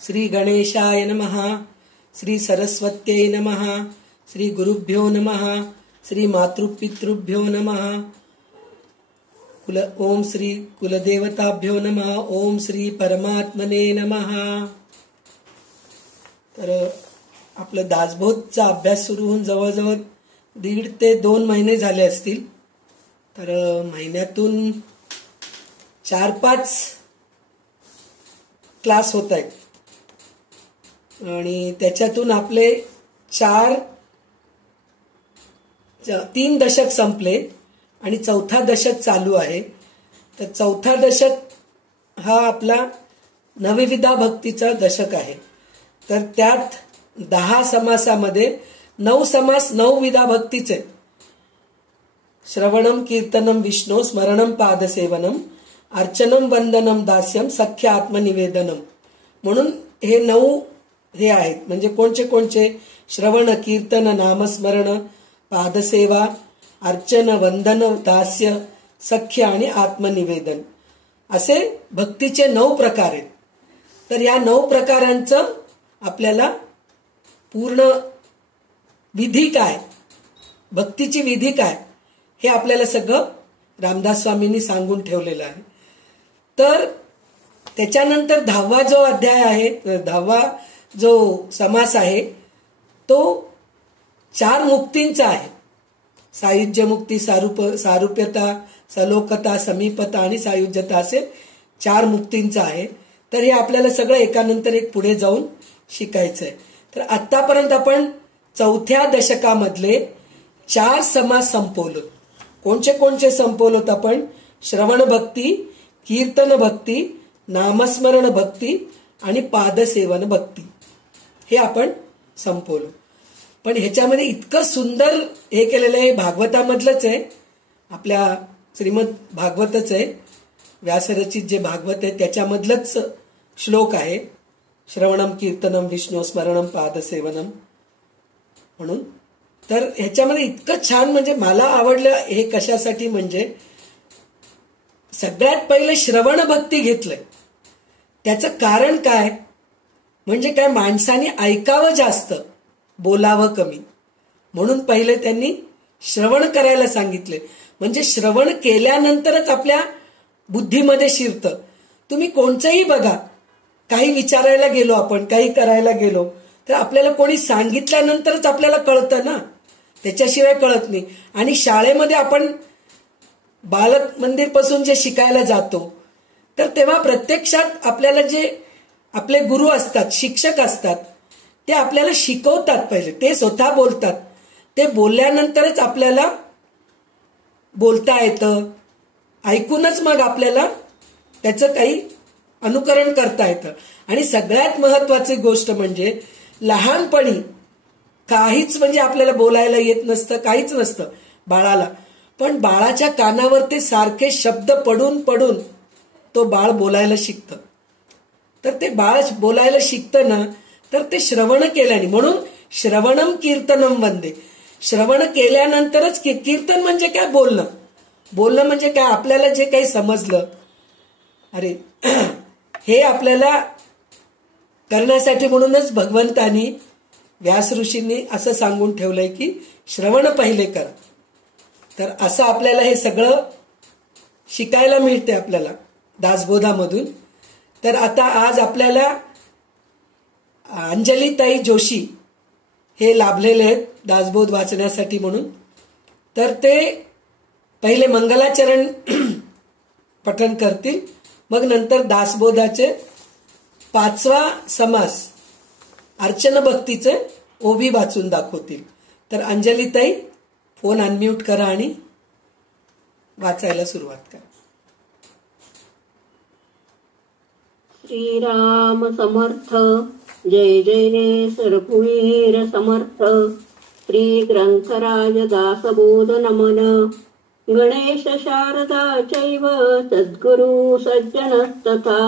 श्री गणेशाय नमः, श्री सरस्वत्यै नमः, श्री गुरुभ्यो नमः, श्री मातृपितृभ्यो नमः, ओम श्री कुलदेवताभ्यो नमः, ओम श्री परमात्मने नमः. तर आपलं दासबोधचा अभ्यास सुरू होऊन जवळजवळ 1.5 ते 2 महिने झाले असतील. तर महिन्यातून 4-5 क्लास होत आहेत आणि त्याच्यातून आपले 3 दशक संपले आणि 4था दशक चालू आहे. तर 4था दशक हा आपला नवविधा भक्तीचा दशक आहे. तर त्यात 10 समासामध्ये 9 समास 9 विधा भक्तीचे, श्रवणम कीर्तनम विष्णू स्मरणम पादसेवनम अर्चनम वंदनम दास्यम सख्य आत्मनिवेदनम म्हणून हे 9 हे आहेत. म्हणजे कोणचे श्रवण कीर्तन नामस्मरण पादसेवा अर्चन वंदन दास्य सख्य आणि आत्मनिवेदन असे भक्तीचे 9 प्रकार आहेत. तर या 9 प्रकारांचं आपल्याला पूर्ण विधी काय, भक्तीची विधी काय हे आपल्याला सगळं रामदास स्वामींनी सांगून ठेवलेलं आहे. तर त्याच्यानंतर 10वा जो अध्याय आहे, 10वा जो समास आहे तो 4 मुक्तींचा आहे. सायुज्य मुक्ती, सारुप्यता, सलोकता, समीपता आणि सायुज्यता असे 4 मुक्तींचा आहे. तर हे आपल्याला सगळं एकानंतर एक पुढे जाऊन शिकायचंय. तर आतापर्यंत आपण 4थ्या दशकामधले 4 समास संपवलो. कोणचे संपवलोत आपण? श्रवण भक्ती, कीर्तन भक्ती, नामस्मरण भक्ती आणि पादसेवन भक्ती हे आपण संपवलो. पण ह्याच्यामध्ये इतकं सुंदर हे केलेलं आहे, भागवतामधलंच आहे, आपल्या श्रीमद भागवतच आहे, व्यासरचित जे भागवत आहे त्याच्यामधलंच श्लोक आहे, श्रवणम कीर्तनम विष्णू स्मरणम पादसेवनम म्हणून. तर ह्याच्यामध्ये इतकं छान, म्हणजे मला आवडलं हे कशासाठी, म्हणजे सगळ्यात पहिले श्रवण भक्ती घेतलंय. त्याचं कारण काय, म्हणजे काय, माणसाने ऐकावं जास्त, बोलावं कमी, म्हणून पहिले त्यांनी श्रवण करायला सांगितले. म्हणजे श्रवण केल्यानंतरच आपल्या बुद्धीमध्ये शिरतं. तुम्ही कोणचंही बघा, काही विचारायला गेलो आपण, काही करायला गेलो तर आपल्याला कोणी सांगितल्यानंतरच आपल्याला कळतं ना, त्याच्याशिवाय कळत नाही. आणि शाळेमध्ये आपण बालक मंदिर पासून जे शिकायला जातो तर तेव्हा प्रत्यक्षात आपल्याला जे आपले गुरु असतात, शिक्षक असतात, ते आपल्याला शिकवतात. पहिले ते स्वतः बोलतात, ते बोलल्यानंतरच आपल्याला बोलता येतं. ऐकूनच मग आपल्याला त्याचं काही अनुकरण करता येतं. आणि सगळ्यात महत्वाची गोष्ट म्हणजे लहानपणी काहीच, म्हणजे आपल्याला बोलायला येत नसतं, काहीच नसतं बाळाला, पण बाळाच्या कानावर ते सारखे शब्द पडून पडून तो बाळ बोलायला शिकतं. तर ते बाळ बोलायला शिकतं ना, तर ते श्रवण केल्याने, म्हणून श्रवणम कीर्तनम वंदे, श्रवण केल्यानंतरच कीर्तन म्हणजे काय, बोलणं म्हणजे काय, आपल्याला जे काही समजलं, अरे हे आपल्याला करण्यासाठी म्हणूनच भगवंतानी, व्यास ऋषींनी असं सांगून ठेवलंय की श्रवण पहिले करा. तर असं आपल्याला हे सगळं शिकायला मिळते आपल्याला दासबोधामधून. तर आता आज आपल्याला अंजलीताई जोशी हे लाभलेले आहेत दासबोध वाचण्यासाठी म्हणून. तर ते पहिले मंगलाचरण पठण करतील, मग नंतर दासबोधाचे 5वा समास अर्चन भक्तीचे ओवी वाचून दाखवतील. तर अंजलीताई फोन अनम्यूट करा आणि वाचायला सुरुवात करा. श्रीराम समर्थ. जय जय सरपुणीर समर्थ. श्री ग्रंथराज दासबोध नमन. गणेश शारदा चैव सद्गुरु सज्जनस्तथा.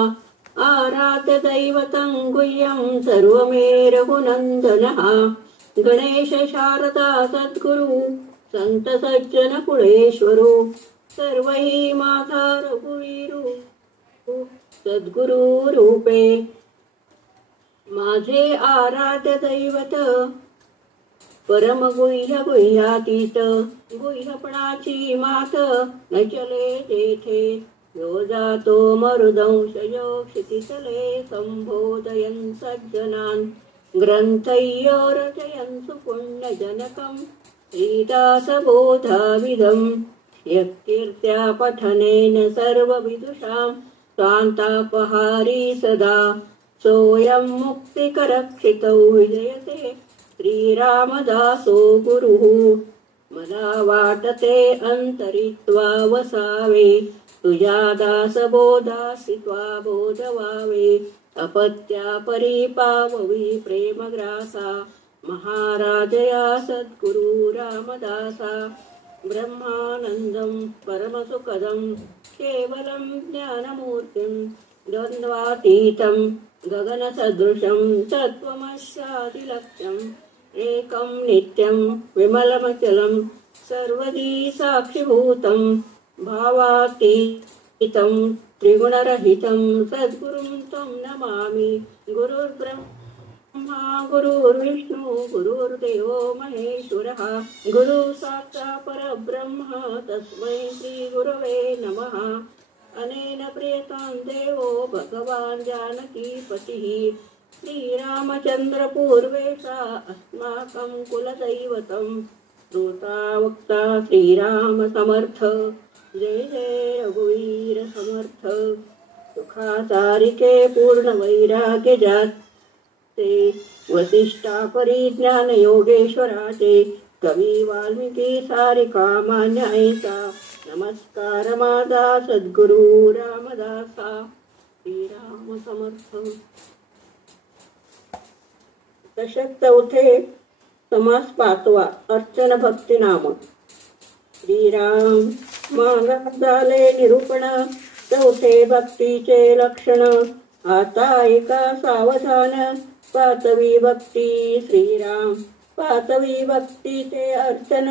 आराध्य दैवतं गुह्यं सर्वमे रघुनन्दनः. गणेश शारदा सद्गुरु संत सज्जन कुळेश्वरो. सर्वहि माझा रघुवीरू सद्गुरु रूपे. माझे आराध्य दैवत परम गुह्य गुह्यातीत गुह्यपणाची मात न चले तेथे यो जातो मरुदंश यो क्षितितले संबोधयन् सज्जनान् ग्रंथय्यो रचयन् सुपुण्यजनकम् श्रीदासबोधाविदम् यत्कीर्त्या पठनेन सर्वविदुषां स्वान्तापहारी सदा सोऽयं मुक्तिकरक्षितौ विजयते श्रीरामदासो गुरुः मला वाटते अंतरित्वा वसावे तुझ्या दासबोधास्तित्वा बोधवावे अपत्या परिपाववी प्रेमग्रासा महाराजया सद्गुरु रामदासा ब्रह्मानन्दं परमसुखदं केवलं ज्ञानमूर्तिं द्वन्द्वातीतं गगनसदृशं तत्त्वमस्यादिलक्ष्यम् एकं नित्यं विमलमचलं सर्वदी साक्षिभूतं भावातीतं त्रिगुणरहितं सद्गुरुं तं नमामि गुरुर्ब्रह्मा गुरुर्विष्णु गुरुर्देवो महेश्वरः गुरु साक्षात् परब्रह्म तस्मै श्रीगुरवे नमः अनेन प्रियतां देवो भगवान् जानकीपतिः श्रीरामचन्द्र पूर्वेशा अस्माकं कुलदैवतं श्रोता वक्ता श्रीराम समर्थ जय जय रघुवीर समर्थ सुखासारिके पूर्ण वैराग्य जाते वसिष्ठा परिज्ञान योगेश्वराचे कवी वाल्मिकी सारिका मान्यायचा नमस्कार माझा सद्गुरु रामदासा श्रीराम समर्थ. दशक चौथे समास पाचवा अर्चन भक्ती नाम. श्रीराम मागात झाले निरूपण चौथे भक्तीचे लक्षण आता ऐका सावधान पाचवी भक्ती श्रीराम पाचवी भक्तीचे अर्चन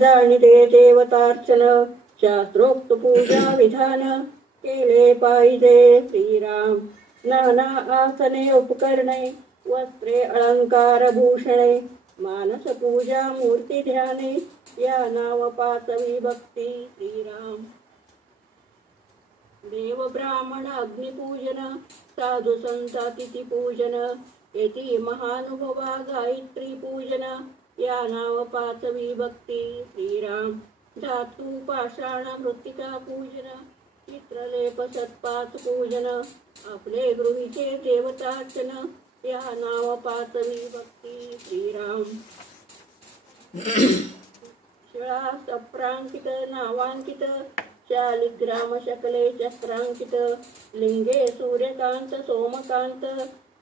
जाणिते देवतार्चन शास्त्रोक्त पूजा विधान केले पाहिजे श्रीराम नाना आसने उपकरणे वस्त्रे अलंकार भूषणे मानस पूजा मूर्ती ध्याने या नाव पाचवी भक्ती श्रीराम. देव ब्राह्मण अग्निपूजन साधू संता तिथी पूजन येती महानुभवा गायत्री पूजन या नाव पाचवी भक्ती श्रीराम. धातू पाषाण मृत्तिका पूजन चित्रलेप सत्पात पूजन आपले गृहीचे देवतार्चन या नाव पाचवी भक्ती श्रीराम. शिळा सप्रांकित नावांकित शालिग्राम शकले चक्रांकित लिंगे सूर्यकांत सोमकांत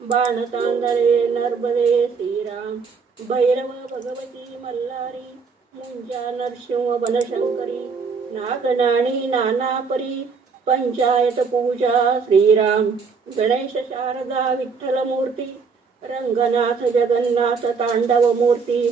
बाण तांदळे नर्मदे श्रीराम. भैरव भगवती मल्हारी मुंजा नरसिंह बनशंकरी नागनाणी नानापरी पंचायत पूजा श्रीराम. गणेश शारदा विठ्ठल मूर्ती रंगनाथ जगन्नाथ तांडव मूर्ती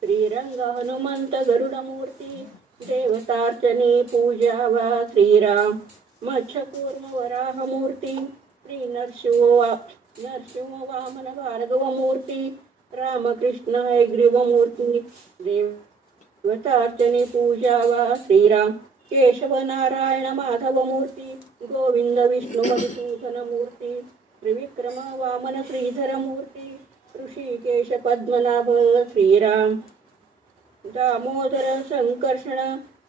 श्रीरंग हनुमंत गरुड मूर्ती देवतार्चनी पूजा वा श्रीराम. मत्स्यकूर्म वराह मूर्ती श्री नरसिंह वामन भार्गव मूर्ती रामकृष्ण हयग्रीव मूर्ती देवतार्चनी पूजा वा श्रीराम. केशव नारायण माधव मूर्ती गोविंद विष्णु मधुसूदन मूर्ती त्रिविक्रम वामन श्रीधर मूर्ती ऋषिकेश पद्मनाभ श्रीराम. दामोदर संकर्षण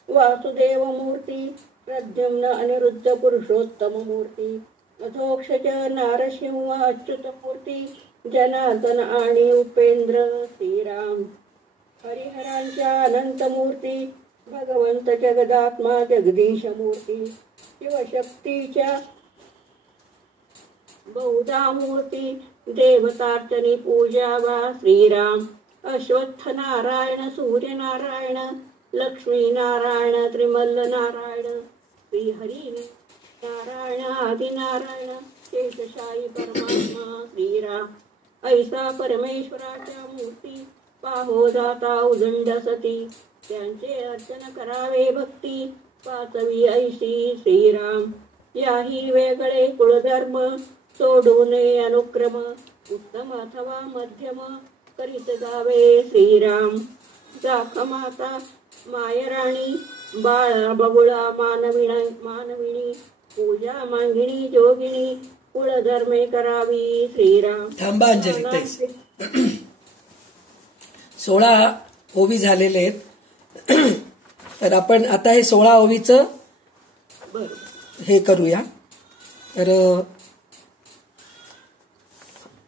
वासुदेव मूर्ती प्रद्युम्न अनिरुद्ध पुरुषोत्तम मूर्ती अधोक्षज नारसिंह अच्युत मूर्ती जनार्दन आणि उपेंद्र श्रीराम. हरिहरांच्या अनंत मूर्ती भगवंत जगदात्मा जगदीश मूर्ती शिवशक्तीच्या बहुधा मूर्ती देवतार्चनी पूजा वा श्रीराम. अश्वत्थ नारायण सूर्यनारायण लक्ष्मी नारायण त्रिमल्ल नारायण श्रीहरी नारायण आदिनारायण शेषशाही परमात्मा श्रीराम. ऐसा परमेश्वराच्या मूर्ती पाहो जाता उदंड सती त्यांचे अर्चन करावे भक्ती पाचवी ऐशी श्रीराम. याही वेगळे कुळधर्म सोडू नये अनुक्रम उत्तम अथवा मध्यम करीत जावे श्रीराम. जाख माता मायराणी बाळ बबुळा मानविणी पूजा मांगिणी जोगिणी कुळधर्मे करावी श्रीराम. थांबा अंजली ताई, 16 ओवी झालेले आहेत. तर आपण आता हे 16 ओवीचं हे करूया. तर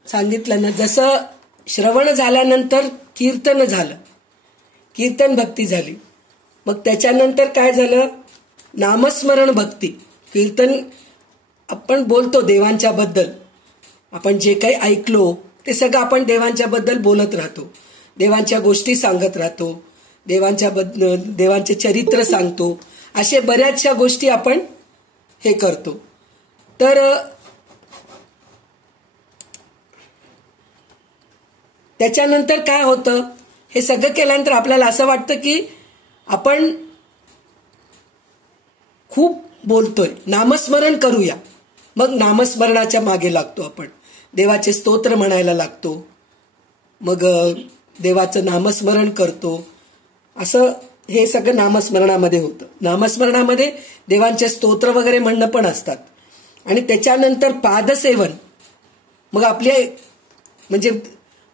सांगितलं ना, जसं श्रवण झाल्यानंतर कीर्तन झालं, कीर्तन भक्ती झाली, मग त्याच्यानंतर काय झालं, नामस्मरण भक्ती. कीर्तन आपण बोलतो देवांच्या बद्दल, आपण जे काही ऐकलो ते सगळं आपण देवांच्या बद्दल बोलत राहतो, देवांच्या गोष्टी सांगत राहतो, देवांचे चरित्र सांगतो, असे बऱ्याचशा गोष्टी आपण हे करतो. तर त्याच्यानंतर काय होतं, हे सगळं केल्यानंतर आपल्याला असं वाटतं की आपण खूप बोलतोय, नामस्मरण करूया. मग नामस्मरणाच्या मागे लागतो आपण, देवाचे स्तोत्र म्हणायला लागतो, मग देवाचं नामस्मरण करतो. असं हे सगळं नामस्मरणामध्ये होतं. नामस्मरणामध्ये देवांचे स्तोत्र वगैरे म्हणणं पण असतात. आणि त्याच्यानंतर पादसेवन. मग आपले म्हणजे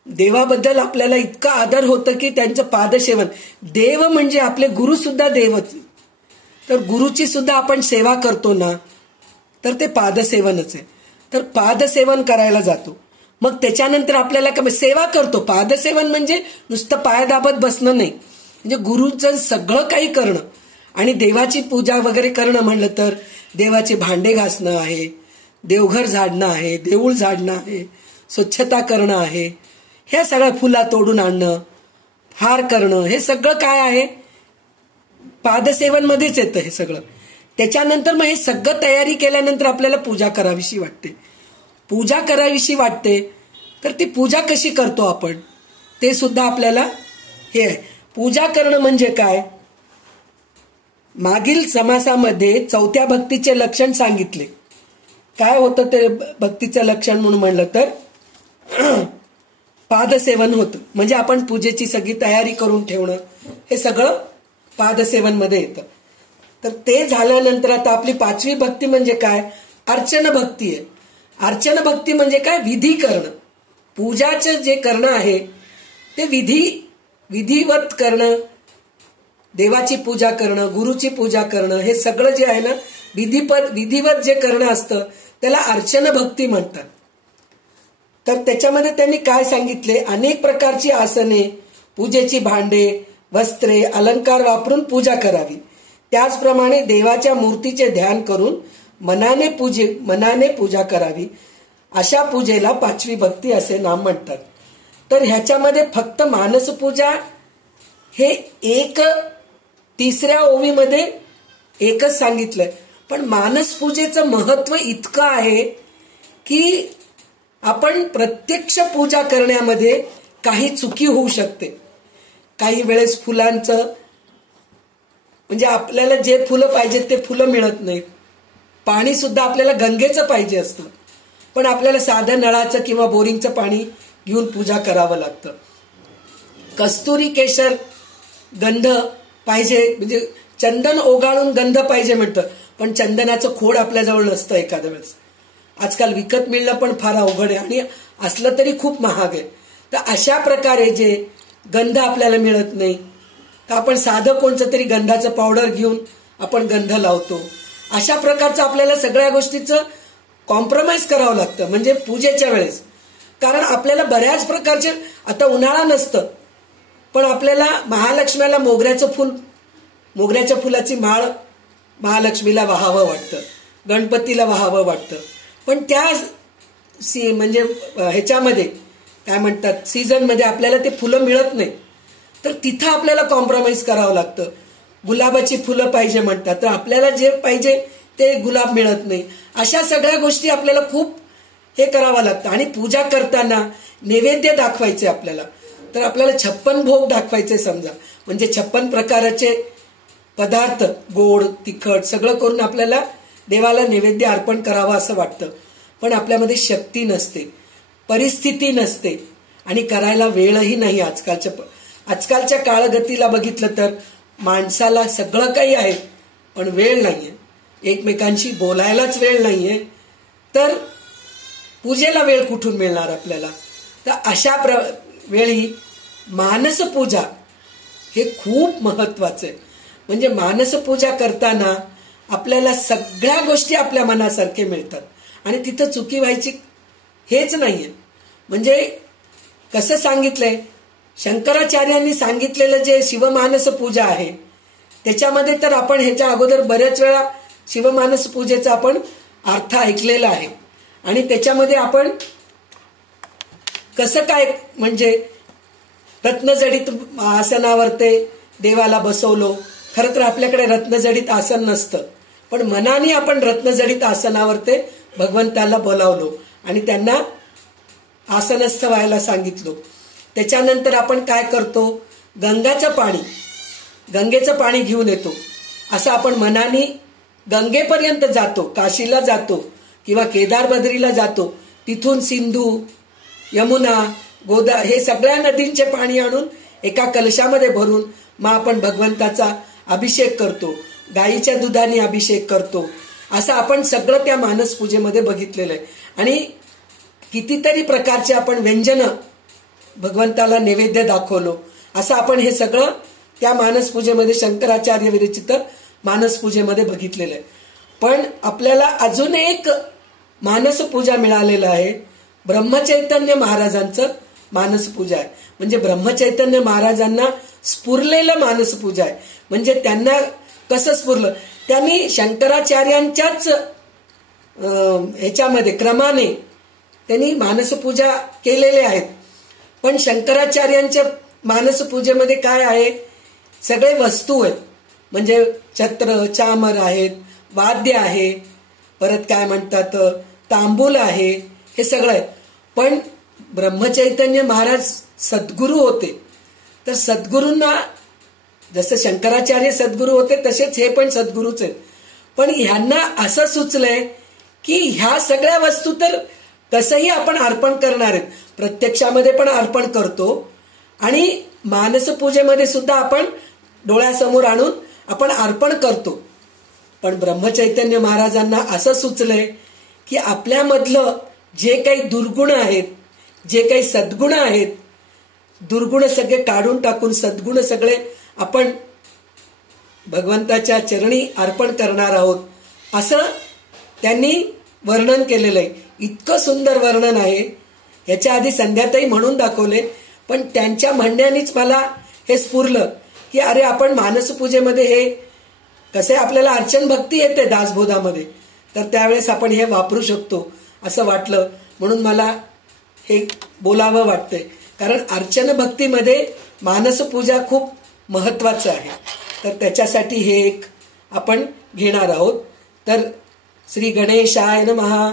देवाबद्दल आपल्याला इतका आदर होतं की त्यांचं पादसेवन. देव म्हणजे आपले गुरु सुद्धा देवच, तर गुरुची सुद्धा आपण सेवा करतो ना, तर ते पादसेवनच आहे. तर पादसेवन करायला जातो. मग त्याच्यानंतर आपल्याला सेवा करतो. पादसेवन म्हणजे नुसतं पाय दाबत बसणं नाही, म्हणजे गुरुचं सगळं काही करणं. आणि देवाची पूजा वगैरे करणं म्हणलं तर देवाचे भांडे घासणं आहे, देवघर झाडणं आहे, देऊळ झाडणं आहे, स्वच्छता करणं आहे, ह्या सगळ्या फुला तोडून आणणं, हार करणं, हे सगळं काय आहे, पादसेवन मध्येच येतं हे सगळं. त्याच्यानंतर मग हे सगळं तयारी केल्यानंतर आपल्याला पूजा करावीशी वाटते. पूजा करावीशी वाटते तर ती पूजा कशी करतो आपण, ते सुद्धा आपल्याला हे आहे. पूजा करणं म्हणजे काय, मागील समासामध्ये 4थ्या भक्तीचे लक्षण सांगितले. काय होतं ते भक्तीचं लक्षण म्हणून म्हणलं तर पादसेवन होतं. म्हणजे आपण पूजेची सगळी तयारी करून ठेवणं, हे सगळं पादसेवन मध्ये येतं. तर ते झाल्यानंतर आता आपली 5वी भक्ती म्हणजे काय, अर्चन भक्ती आहे. अर्चन भक्ती म्हणजे काय, विधी करणं. पूजाचं जे करणं आहे ते विधिवत करणं, देवाची पूजा करणं, गुरुची पूजा करणं, हे सगळं जे आहे ना विधिवत जे करणं असतं त्याला अर्चन भक्ती म्हणतात. तर त्याच्यामध्ये त्यांनी काय सांगितले, अनेक प्रकारची आसने, पूजेची भांडे, वस्त्रे, अलंकार वापरून पूजा करावी. त्याचप्रमाणे देवाच्या मूर्तीचे ध्यान करून मनाने पूजा करावी. अशा पूजेला 5वी भक्ती असे नाम म्हणतात. तर ह्याच्यामध्ये फक्त मानसपूजा हे 3ऱ्या ओवीमध्ये एकच सांगितलंय. पण मानसपूजेचं महत्व इतकं आहे की आपण प्रत्यक्ष पूजा करण्यामध्ये काही चुकी होऊ शकते. काही वेळेस फुलांचं म्हणजे आपल्याला जे फुलं पाहिजेत ते फुलं मिळत नाहीत. पाणी सुद्धा आपल्याला गंगेचं पाहिजे असतं, पण आपल्याला साधं नळाचं किंवा बोरिंगचं पाणी घेऊन पूजा करावं लागतं. कस्तुरी केशर गंध पाहिजे, म्हणजे चंदन ओगाळून गंध पाहिजे म्हणतं, पण चंदनाचं खोड आपल्याजवळ नसतं एखाद्या वेळेस. आजकाल विकत मिळणं पण फार अवघड आहे आणि असलं तरी खूप महाग आहे. तर अशा प्रकारे जे गंध आपल्याला मिळत नाही, तर आपण साधं कोणतं तरी गंधाचं पावडर घेऊन आपण गंध लावतो. अशा प्रकारचं आपल्याला सगळ्या गोष्टीचं कॉम्प्रोमाइज करावं लागतं म्हणजे पूजेच्या वेळेस. कारण आपल्याला बऱ्याच प्रकारचे, आता उन्हाळा नसतं पण आपल्याला महालक्ष्मीला मोगऱ्याच्या फुलाची माळ महालक्ष्मीला वाहावं वाटतं, गणपतीला वाहावं वाटतं, पण त्या म्हणजे ह्याच्यामध्ये काय म्हणतात सीझनमध्ये आपल्याला ते फुलं मिळत नाही. तर तिथं आपल्याला कॉम्प्रोमाइज करावं लागतं. गुलाबाची फुलं पाहिजे म्हणतात, तर आपल्याला जे पाहिजे ते गुलाब मिळत नाही. अशा सगळ्या गोष्टी आपल्याला खूप हे करावं लागतं. आणि पूजा करताना नैवेद्य दाखवायचे आपल्याला, तर आपल्याला 56 भोग दाखवायचे समजा, म्हणजे 56 प्रकारचे पदार्थ गोड तिखट सगळं करून आपल्याला देवाला नैवेद्य अर्पण करावा असं वाटतं, पण आपल्यामध्ये शक्ती नसते. परिस्थिती नसते आणि करायला वेळही नाही. आजकालच्या काळगतीला बघितलं तर माणसाला सगळं काही आहे पण वेळ नाहीये, एकमेकांशी बोलायलाच वेळ नाहीये, तर पूजेला वेळ कुठून मिळणार आपल्याला. तर अशा वेळी मानसपूजा हे खूप महत्वाचं आहे. म्हणजे मानसपूजा करताना आपल्याला सगळ्या गोष्टी आपल्या मनासारखे मिळतात आणि तिथं चुकी व्हायची हेच नाहीये. म्हणजे कसं सांगितलंय, शंकराचार्यांनी सांगितलेलं जे शिवमानस पूजा आहे त्याच्यामध्ये तर आपण ह्याच्या अगोदर बऱ्याच वेळा शिवमानस पूजेचा आपण अर्थ ऐकलेला आहे आणि त्याच्यामध्ये आपण कसं काय म्हणजे रत्नजडित आसनावर ते देवाला बसवलो. खरं तर आपल्याकडे रत्नजडित आसन नसतं पण मनाने आपण रत्नजडित आसनावर ते भगवंताला बोलावलो आणि त्यांना आसनस्थ व्हायला सांगितलो. त्याच्यानंतर आपण काय करतो, गंगेचं पाणी घेऊन येतो. असं आपण मनाने गंगेपर्यंत जातो, काशीला जातो किंवा केदार बद्रीला जातो. तिथून सिंधू, यमुना, गोदा हे सगळ्या नदींचे पाणी आणून एका कलशामध्ये भरून मग आपण भगवंताचा अभिषेक करतो, गाईच्या दुधाने अभिषेक करतो. असं आपण सगळं त्या मानस पूजेमध्ये बघितलेलं आहे. आणि कितीतरी प्रकारचे आपण व्यंजन भगवंताला नैवेद्य दाखवलो. असं आपण हे सगळं त्या मानस पूजेमध्ये शंकराचार्य विरचित मानस पूजेमध्ये बघितलेलं आहे. पण आपल्याला अजून एक मानस पूजा मिळालेलं आहे, ब्रह्मचैतन्य महाराजांचं मानस पूजा आहे. म्हणजे ब्रह्मचैतन्य महाराजांना स्फुरलेलं मानस पूजा आहे. म्हणजे त्यांना कसं स्फुरलं, त्यांनी शंकराचार्यांच्याच ह्याच्यामध्ये क्रमाने त्यांनी मानसपूजा केलेले आहेत. पण शंकराचार्यांच्या मानसपूजेमध्ये काय आहे, सगळे वस्तू आहेत. म्हणजे छत्र चामर आहेत, वाद्य आहे, परत काय म्हणतात तांबूल आहे, हे सगळं आहे. पण ब्रह्मचैतन्य महाराज सद्गुरू होते. तर सद्गुरूंना जसं शंकराचार्य सद्गुरू होते तसेच हे पण सद्गुरूच आहेत. पण ह्यांना असं सुचलंय की ह्या सगळ्या वस्तू तर कसंही आपण अर्पण करणार आहेत, प्रत्यक्षामध्ये पण अर्पण करतो आणि मानसपूजेमध्ये सुद्धा आपण डोळ्यासमोर आणून आपण अर्पण करतो. पण ब्रह्मचैतन्य महाराजांना असं सुचलंय की आपल्यामधलं जे काही दुर्गुण आहेत, जे काही सद्गुण आहेत, दुर्गुण सगळे काढून टाकून सद्गुण सगळे आपण भगवंताच्या चरणी अर्पण करणार आहोत, असं त्यांनी वर्णन केलेलं आहे. इतकं सुंदर वर्णन आहे. याच्या आधी संध्याताई म्हणून दाखवले, पण त्यांच्या म्हणण्यानेच मला हे स्फुरलं की अरे आपण मानसपूजेमध्ये हे कसे आपल्याला अर्चन भक्ती येते दासबोधामध्ये, तर त्यावेळेस आपण हे वापरू शकतो असं वाटलं. म्हणून मला हे बोलावं वाटतंय, कारण अर्चन भक्तीमध्ये मानसपूजा खूप महत्वाचं आहे. तर त्याच्यासाठी हे एक आपण घेणार आहोत. तर श्री गणेशाय नमः,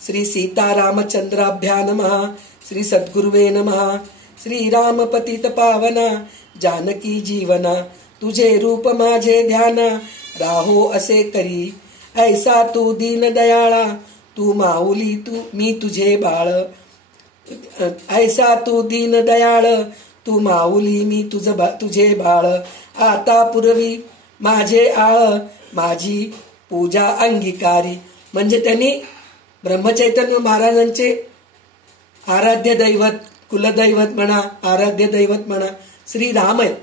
श्री सीतारामचंद्राभ्या नमः, श्री सद्गुरुवे नमः. श्री राम पतित पावना, जानकी जीवना, तुझे रूप माझे ध्याना, राहो असे करी. ऐसा तू दीन दयाळा, तू माऊली तू मी तुझे बाळ. ऐसा तू दीन दयाळ, तू माऊली मी तुझे बाळ. आता पूर्वी माझे आळ, माझी पूजा अंगीकारी. म्हणजे त्यांनी ब्रह्मचैतन्य महाराजांचे आराध्य दैवत, कुलदैवत म्हणा, आराध्य दैवत म्हणा, श्री राम आहेत.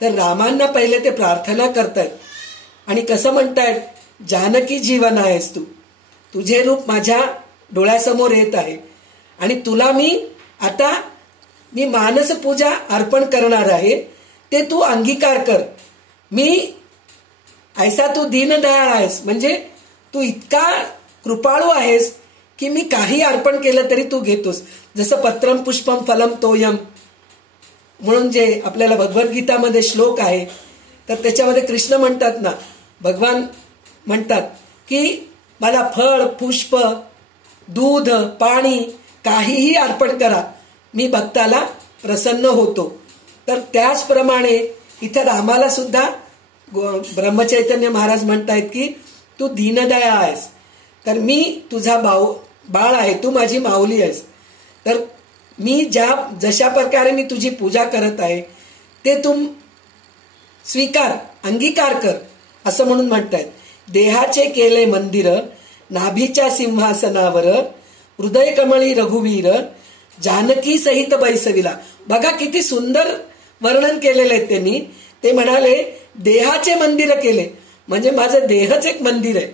तर रामांना पहिले ते प्रार्थना करतायत आणि कसं म्हणतायत, जानकी जीवन आहेस तू, तुझे रूप माझ्या डोळ्यासमोर येत आहे आणि तुला मी मानस पूजा अर्पण करणार आहे, ते तू अंगीकार कर. मी ऐसा तू दीनदयाळ आहेस, म्हणजे तू इतका कृपाळू आहेस की मी काही अर्पण केलं तरी तू घेतोस. जसं पत्रम पुष्पम फलम तोयम म्हणून जे आपल्याला भगवद्गीतामध्ये श्लोक आहे, तर त्याच्यामध्ये कृष्ण म्हणतात ना, भगवान म्हणतात की मला फळ, पुष्प, दूध, पाणी काहीही अर्पण करा, मी भक्ताला प्रसन्न होतो. तर त्याचप्रमाणे इथं रामाला सुद्धा ब्रह्मचैतन्य महाराज म्हणतायत की तू दीनदयाळ आहेस, तर मी तुझा बाळ आहे, तू माझी माऊली आहेस. तर मी जशा प्रकारे मी तुझी पूजा करत आहे ते तुम स्वीकार, अंगीकार कर, असं म्हणून म्हणतायत. देहाचे केले मंदिर, नाभीच्या सिंहासनावर, हृदय कमळी रघुवीर, जानकी सहित बैसविला. बघा किती सुंदर वर्णन केलेलं आहे त्यांनी. ते म्हणाले देहाचे मंदिर केले, म्हणजे माझं देहच एक मंदिर आहे,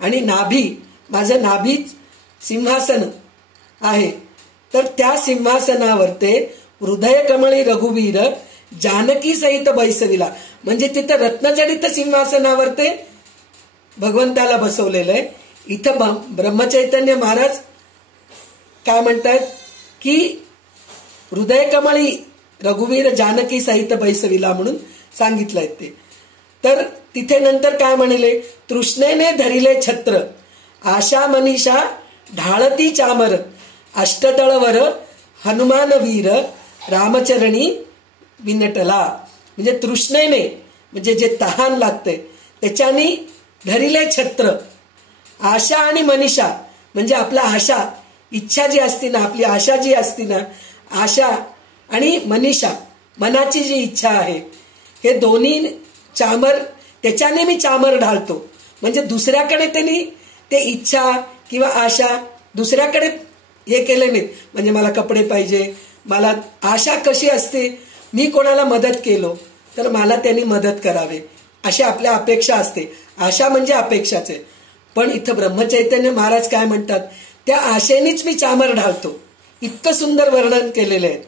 आणि नाभी, माझं नाभी सिंहासन आहे. तर त्या सिंहासनावर ते हृदय कमळी रघुवीर, जानकी सहित बैसविला, म्हणजे तिथं रत्नजडित सिंहासनावर ते भगवंताला बसवलेलं आहे. इथं ब्रह्मचैतन्य महाराज काय म्हणतात की हृदय कमळी रघुवीर जानकी सहित बैसविला म्हणून सांगितलंय ते. तर तिथे नंतर काय म्हणले, तृष्णेने धरिले छत्र, आशा मनीषा ढाळती चामर, अष्टदळवर हनुमान वीर, रामचरणी विनटला. म्हणजे तृष्णेने, म्हणजे जे तहान लागते त्याच्याने धरिले छत्र, आशा आणि मनीषा म्हणजे आपला आशा, इच्छा जी असते ना, आपली आशा जी असते ना, आशा आणि मनीषा, मनाची जी इच्छा आहे, हे दोन्ही चामर, त्याच्याने मी चामर ढालतो. म्हणजे दुसऱ्याकडे त्यांनी ते इच्छा किंवा आशा दुसऱ्याकडे हे केले नाहीत. म्हणजे मला कपडे पाहिजे, मला आशा कशी असते, मी कोणाला मदत केलो तर मला त्यांनी मदत करावे, अशी आपल्या अपेक्षा असते. आशा म्हणजे अपेक्षाच आहे. पण इथं ब्रह्मचैतन्य महाराज काय म्हणतात, त्या आशेनेच मी चामर ढालतो. इतकं सुंदर वर्णन केलेलं आहे.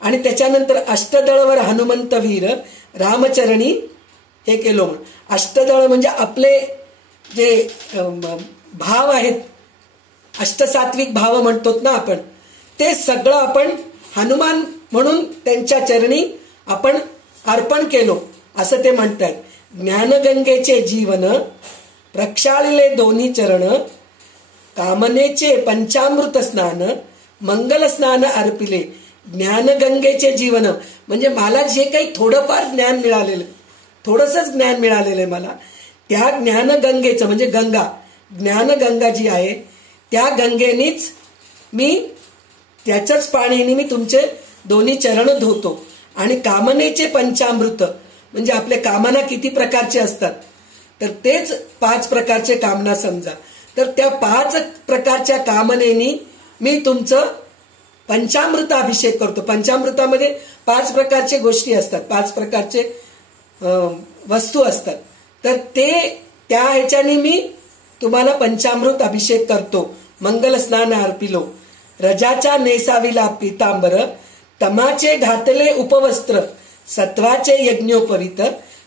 आणि त्याच्यानंतर अष्टदळवर हनुमंत वीर, रामचरणी हे केलो. अष्टदळ म्हणजे आपले जे भाव आहेत, अष्टसात्विक भाव म्हणतो ना आपण, ते सगळं आपण हनुमान म्हणून त्यांच्या चरणी आपण अर्पण केलो, असं ते म्हणतात. ज्ञानगंगेचे जीवन प्रक्षाळले दोन्ही चरण, कामनेचे पंचामृत स्नान, मंगल स्नान अर्पिले. ज्ञानगंगेचे जीवन म्हणजे मला जे काही थोडंफार ज्ञान मिळालेलं, थोडंसंच ज्ञान मिळालेलं आहे मला, त्या ज्ञानगंगेचं म्हणजे गंगा, ज्ञानगंगा जी आहे त्या गंगेनीच मी, त्याच्याच पाणीने मी तुमचे दोन्ही चरण धुतो. आणि कामनेचे पंचामृत म्हणजे आपले कामना किती प्रकारचे असतात, तर तेच 5 प्रकारचे कामना समजा. तर त्या 5 प्रकारच्या कामनेनी मी तुमचं पंचामृत अभिषेक करतो. पंचामृतामध्ये 5 प्रकारचे गोष्टी असतात, 5 प्रकारचे वस्तू असतात. तर ते त्या ह्याच्याने मी तुम्हाला पंचामृत अभिषेक करतो. मंगल स्नान अर्पिलो, रजाच्या नेसाविला पीतांबर, तमाचे घातले उपवस्त्र, सत्वाचे यज्ञोपवित,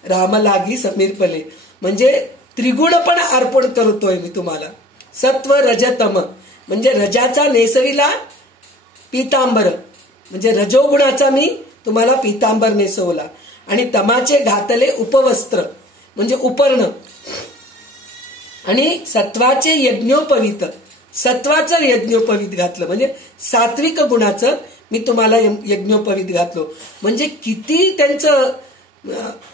रामलागी समीरपले. म्हणजे त्रिगुण पण अर्पण करतोय मी तुम्हाला. सत्व रजतम म्हणजे रजाचा नेसविला पीतांबर म्हणजे रजोगुणाचा मी तुम्हाला पीतांबर नेसवला. आणि तमाचे घातले उपवस्त्र म्हणजे उपर्ण, आणि सत्वाचे यज्ञोपवित, सत्वाचं यज्ञोपवित घातलं म्हणजे सात्विक गुणाचं मी तुम्हाला यज्ञोपवित घातलो. म्हणजे किती त्यांचं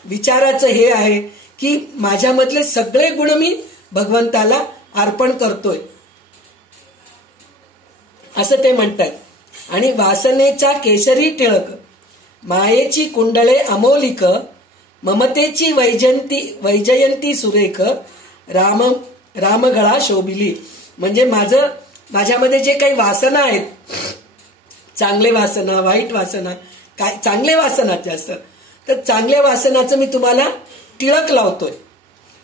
विचाराचं हे आहे की माझ्यामधले सगळे गुण मी भगवंताला अर्पण करतोय, असं ते म्हणतात. आणि वासनेचा केशरी टिळक, मायेची कुंडळे अमोलिक, ममतेची वैजयंती सुरेख, रामगळा शोभिली. म्हणजे माझ्यामध्ये जे काही वासना आहेत, चांगले वासना, वाईट वासना, काय चांगले वासना जास्त, तर चांगल्या वासनाचं मी तुम्हाला टिळक लावतोय.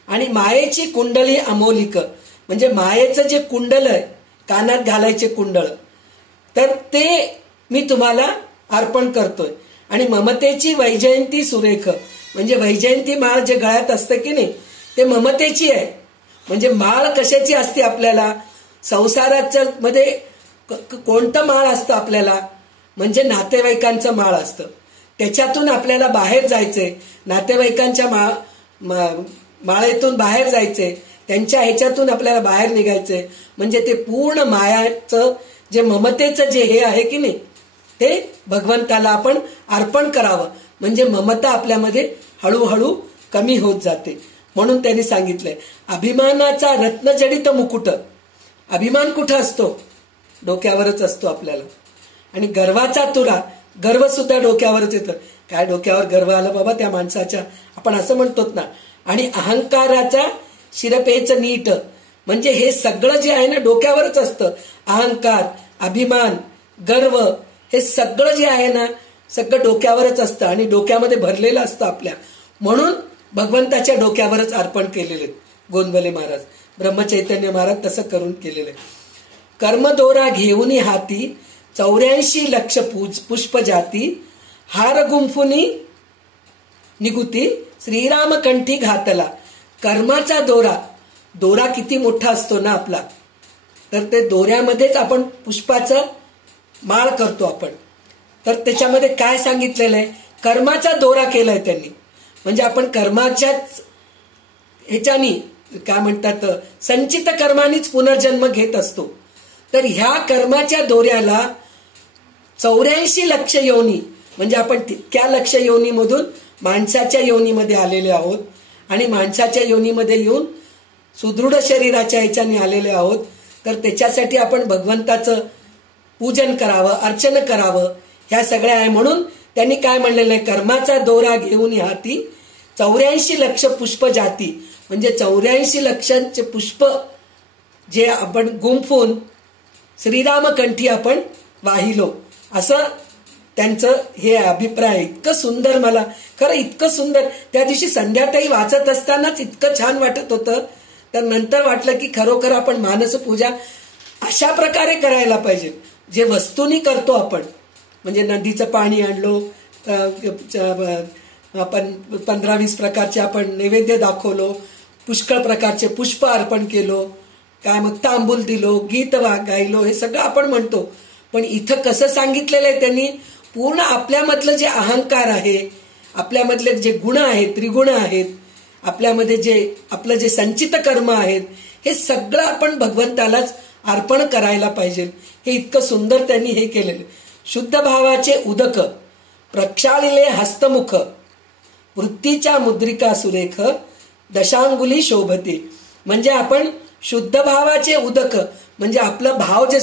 आणि मायेची कुंडली अमोलिक म्हणजे मायेचं जे कुंडल आहे, कानात घालायचे कुंडळ, तर ते मी तुम्हाला अर्पण करतोय. आणि ममतेची वैजयंती सुरेख म्हणजे वैजयंती माळ जे गळ्यात असतं की नाही, ते ममतेची आहे. म्हणजे माळ कशाची असते आपल्याला संसाराच्या मध्ये, कोणतं माळ असतं आपल्याला, म्हणजे नातेवाईकांचं माळ असतं. त्याच्यातून आपल्याला बाहेर जायचंय, नातेवाईकांच्या माळेतून बाहेर जायचंय, त्यांच्या ह्याच्यातून आपल्याला बाहेर निघायचंय. म्हणजे ते पूर्ण मायाचं जे ममतेचं जे हे आहे की नाही, ते भगवंताला आपण अर्पण करावं. म्हणजे ममता आपल्यामध्ये हळूहळू कमी होत जाते. म्हणून त्यांनी सांगितलंय अभिमानाचा रत्नजडित मुकुट. अभिमान कुठं असतो? डोक्यावरच असतो आपल्याला. आणि गर्वाचा तुरा, गर्व सुद्धा डोक्यावरच येतं. काय डोक्यावर गर्व आलं बाबा त्या माणसाच्या, आपण असं म्हणतोत ना. आणि अहंकाराचा शिरपेच नीट, म्हणजे हे सगळं जे आहे ना डोक्यावरच असतं. अहंकार, अभिमान, गर्व, हे सगळं जे आहे ना सगळं डोक्यावरच असतं आणि डोक्यामध्ये भरलेलं असतं आपल्या. म्हणून भगवंताच्या डोक्यावरच अर्पण केलेले गोंदवले महाराज, ब्रह्मचैतन्य महाराज तसं करून केलेलं आहे. कर्मदोरा घेऊन हाती 84 लक्ष पुष्प जाती, हार गुंफुनी निगुती श्रीराम कंठी घातला. कर्माचा दोरा, दोरा किती मोठा असतो ना आपला, तर ते दोऱ्यामध्येच आपण पुष्पाचं माळ करतो आपण. तर त्याच्यामध्ये काय सांगितलेलं आहे, कर्माचा दोरा केलाय त्यांनी. म्हणजे आपण कर्माच्याच ह्याच्यानी काय म्हणतात संचित कर्मानीच पुनर्जन्म घेत असतो. तर ह्या कर्माच्या दोऱ्याला 84 लक्ष योनी, म्हणजे आपण तितक्या लक्ष योनीमधून माणसाच्या योनीमध्ये आलेले आहोत आणि माणसाच्या योनीमध्ये येऊन सुदृढ शरीराच्या ह्याच्याने आलेले आहोत. तर त्याच्यासाठी आपण भगवंताचं पूजन करावं, अर्चन करावं, ह्या सगळ्या आहे. म्हणून त्यांनी काय म्हणलेलं आहे, कर्माचा दोरा घेऊन हाती 84 लक्ष पुष्प जाती, म्हणजे 84 लक्षांचे पुष्प जे आपण गुंफून श्रीराम कंठी आपण वाहिलो, असं त्यांचं हे अभिप्राय. इतकं सुंदर, मला खरं इतकं सुंदर त्या दिवशी संध्याताई वाचत असतानाच इतकं छान वाटत होतं. तर नंतर वाटलं की खरोखर आपण मानसपूजा अशा प्रकारे करायला पाहिजे, जे वस्तूनी करतो आपण. म्हणजे नदीचं पाणी आणलो, आपण 15-20 प्रकारचे आपण नैवेद्य दाखवलो, पुष्कळ प्रकारचे पुष्प अर्पण केलो, काय मग तांबूल दिलो, गीत गायलो, हे सगळं आपण म्हणतो. पण इथं कसं सांगितलेलं आहे त्यांनी, पूर्ण आपल्यामधलं जे अहंकार आहे, आपल्यामधले जे गुण आहेत, त्रिगुण आहेत, आपल्यामध्ये जे आपलं जे संचित कर्म आहेत, हे सगळं आपण भगवंतालाच अर्पण करायला पाहिजे. हे इतकं सुंदर त्यांनी हे केलेलं. शुद्ध भावाचे उदक प्रक्षाळिले हस्तमुख, वृत्तीच्या मुद्रिका सुरेख दशांगुली शोभते. म्हणजे आपण शुद्ध भावाचे उदक, म्हणजे आपलं भाव जे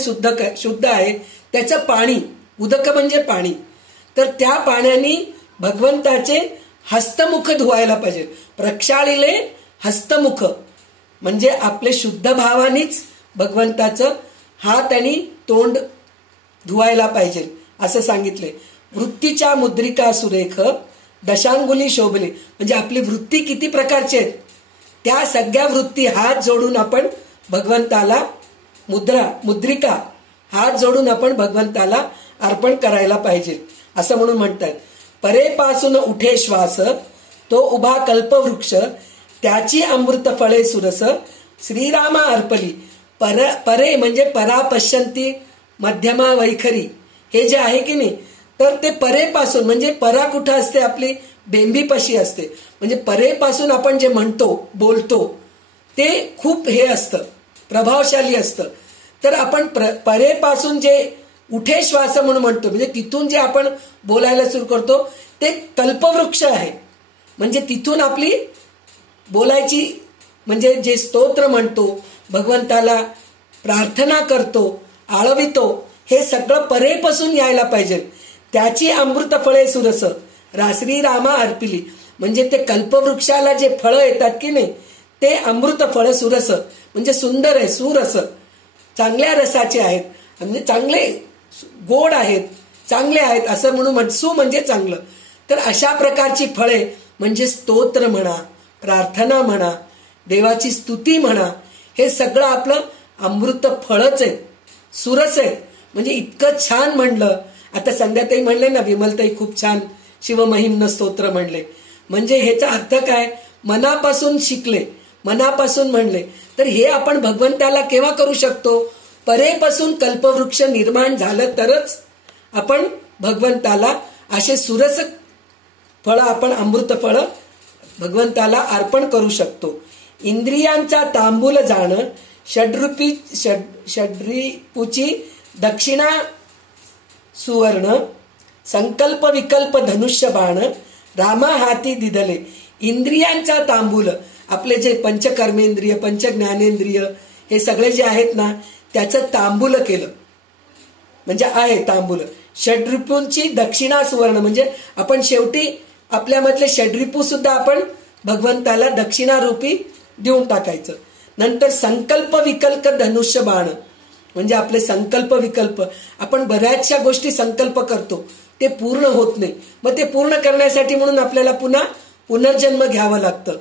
शुद्ध आहे त्याचं पाणी, उदक म्हणजे पाणी, तर त्या पाण्याने भगवंताचे हस्तमुख धुवायला पाहिजे. प्रक्षाळिले हस्तमुख, म्हणजे आपले शुद्ध भावानीच भगवंताचं हात आणि तोंड धुवायला पाहिजे असं सांगितले. वृत्तीच्या मुद्रिका सुरेख दशांगुली शोभले, म्हणजे आपली वृत्ती किती प्रकारचे आहेत, त्या सगळ्या वृत्ती हात जोडून आपण भगवंताला मुद्रिका हात जोडून आपण भगवंताला अर्पण करायला पाहिजे असं म्हणून म्हणतात. परेपासून उठे श्वास, तो उभा कल्पवृक्ष, त्याची अमृत फळे सुरस, श्रीरामा अर्पली. परे म्हणजे परा पश्यंती मध्यमा वैखरी, हे जे आहे की नाही, तर ते परेपासून, म्हणजे परा कुठं असते, आपली बेंबीपाशी असते. म्हणजे परेपासून आपण जे म्हणतो, बोलतो, ते खूप हे असतं, प्रभावशाली असतं. तर आपण परेपासून जे उठे श्वास म्हणून म्हणतो, म्हणजे तिथून जे आपण बोलायला सुरू करतो ते कल्पवृक्ष आहे. म्हणजे तिथून आपली बोलायची, म्हणजे जे स्तोत्र म्हणतो, भगवंताला प्रार्थना करतो, आळवितो, हे सगळं परेपासून यायला पाहिजे. त्याची अमृत फळे सुरस श्रीरामा अर्पिली, म्हणजे ते कल्पवृक्षाला जे फळं येतात की नाही, ते अमृत फळ सुरस, म्हणजे सुंदर आहे, सुरस, चांगल्या रसाचे आहेत, म्हणजे चांगले गोड आहेत, चांगले आहेत असं म्हणून. सु म्हणजे चांगलं. तर अशा प्रकारची फळे, म्हणजे स्तोत्र म्हणा, प्रार्थना म्हणा, देवाची स्तुती म्हणा, हे सगळं आपलं अमृत फळच आहे, सुरस आहे. म्हणजे इतकं छान म्हणलं. आता संध्याताई म्हणले ना, विमलताई खूप छान शिवमहिम्न स्तोत्र म्हणले. म्हणजे ह्याचा अर्थ काय, मनापासून शिकले, मनापासून म्हणले. तर हे आपण भगवंताला केव्हा करू शकतो, परेपासून कल्पवृक्ष निर्माण झालं तरच आपण भगवंताला असे सुरस फळ, आपण अमृत फळ भगवंताला अर्पण करू शकतो. इंद्रियांचा तांबूल जाणं, षड्रिपूची दक्षिणा सुवर्ण, संकल्प विकल्प धनुष्य बाण, रामा हाती दिदले. इंद्रियांचा तांबूल, आपले जे पंचकर्मेंद्रिय, पंचज्ञानेंद्रिय, हे सगळे जे आहेत ना, त्याचं तांबूल केलं. म्हणजे आहे तांबूल. षड्रिपूंची दक्षिणा सुवर्ण, म्हणजे आपण शेवटी आपल्यामधले षड्रिपू सुद्धा आपण भगवंताला दक्षिणा रूपी देऊन टाकायचं. नंतर संकल्प विकल्प धनुष्य बाण, म्हणजे आपले संकल्प विकल्प, आपण बऱ्याचशा गोष्टी संकल्प करतो ते पूर्ण होत नाही, मग ते पूर्ण करण्यासाठी म्हणून आपल्याला पुन्हा पुनर्जन्म घ्यावं लागतं.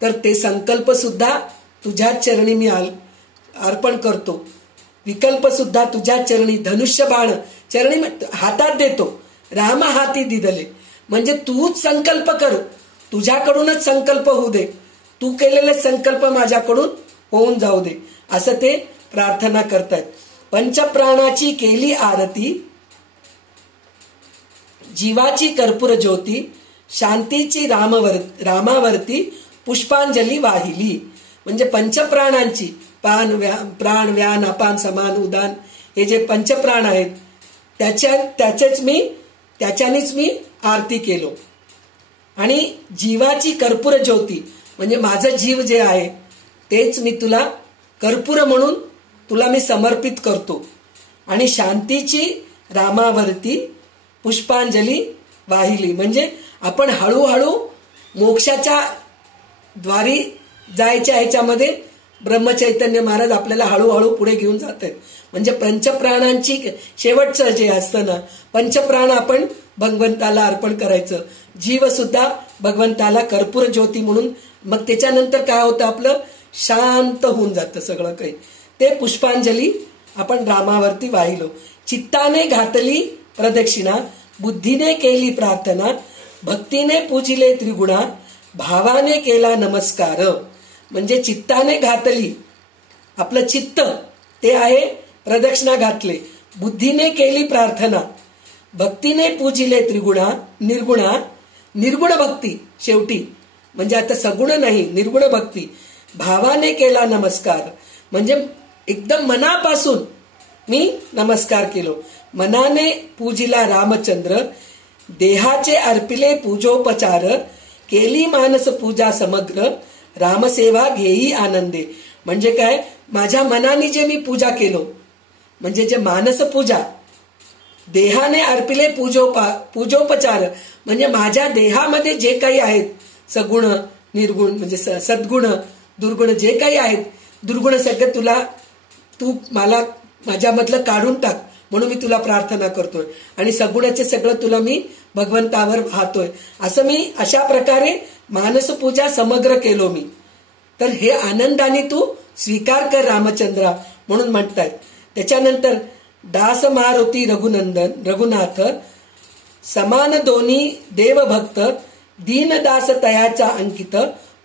तर ते संकल्प सुद्धा तुझ्या चरणी मी अर्पण करतो. विकल्प सुद्धा तुझ्या चरणी. धनुष्य बाण चरणी हातात देतो. राम हाती दिदले, म्हणजे तूच संकल्प कर, तुझ्याकडूनच संकल्प होऊ दे, तू केलेले संकल्प माझ्याकडून होऊन जाऊ दे, असं ते प्रार्थना करतायत. पंचप्राणाची केली आरती, जीवाची कर्पूर ज्योती, शांतीची रामावरती पुष्पांजली वाहिली. म्हणजे पंचप्राणांची प्राण व्यान अपान समान उदान, हे जे पंचप्राण आहेत त्याच्यानेच मी आरती केलो. आणि जीवाची कर्पूर ज्योती, म्हणजे माझं जीव जे आहे तेच मी तुला कर्पूर म्हणून तुला मी समर्पित करतो. आणि शांतीची रामावरती पुष्पांजली वाहिली, म्हणजे आपण हळूहळू मोक्षाच्या द्वारी जायच्या ह्याच्यामध्ये ब्रह्मचैतन्य महाराज आपल्याला हळूहळू पुढे घेऊन जात आहेत. म्हणजे पंचप्राणांची शेवटचं जे असतं ना, पंचप्राण आपण भगवंताला अर्पण करायचं, जीव सुद्धा भगवंताला कर्पूर ज्योती म्हणून. मग त्याच्यानंतर काय होतं, आपलं शांत होऊन जातं सगळं काही. ते पुष्पांजली आपण रामावरती वाहिलो. चित्ताने घातली प्रदक्षिणा, बुद्धीने केली प्रार्थना, भक्तीने पूजिले त्रिगुणा, भावाने केला नमस्कार. म्हणजे चित्ताने घातली, आपलं चित्त ते आहे प्रदक्षिणा घातले, बुद्धीने केली प्रार्थना, भक्तीने पूजिले त्रिगुणा निर्गुण भक्ती शेवटी, म्हणजे आता सगुण नाही, निर्गुण भक्ती. भावाने केला नमस्कार, म्हणजे एकदम मनापासून मी नमस्कार केलो. मनाने पूजिला रामचंद्र, देहाचे अर्पिले पूजोपचार, केली मानस पूजा समग्र, रामसेवा घेई आनंदे. म्हणजे काय, माझ्या मनाने जे मी पूजा केलो, म्हणजे जे मानस पूजा, देहाने अर्पिले पूजोपचार, म्हणजे माझ्या देहामध्ये जे काही आहेत सगुण निर्गुण, म्हणजे सद्गुण दुर्गुण जे काही आहेत, दुर्गुण सगळं तू मला माझ्यामधलं काढून टाक म्हणून मी तुला प्रार्थना करतोय, आणि सगुणाचे सगळं तुला मी भगवंतावर वाहतोय. असं मी अशा प्रकारे मानस पूजा समग्र केलो मी. तर हे आनंदाने तू स्वीकार कर रामचंद्रा म्हणून म्हणतायत. त्याच्यानंतर दास मारुती रघुनाथ, समान दोन्ही देवभक्त, दीनदास तयाचा अंकित,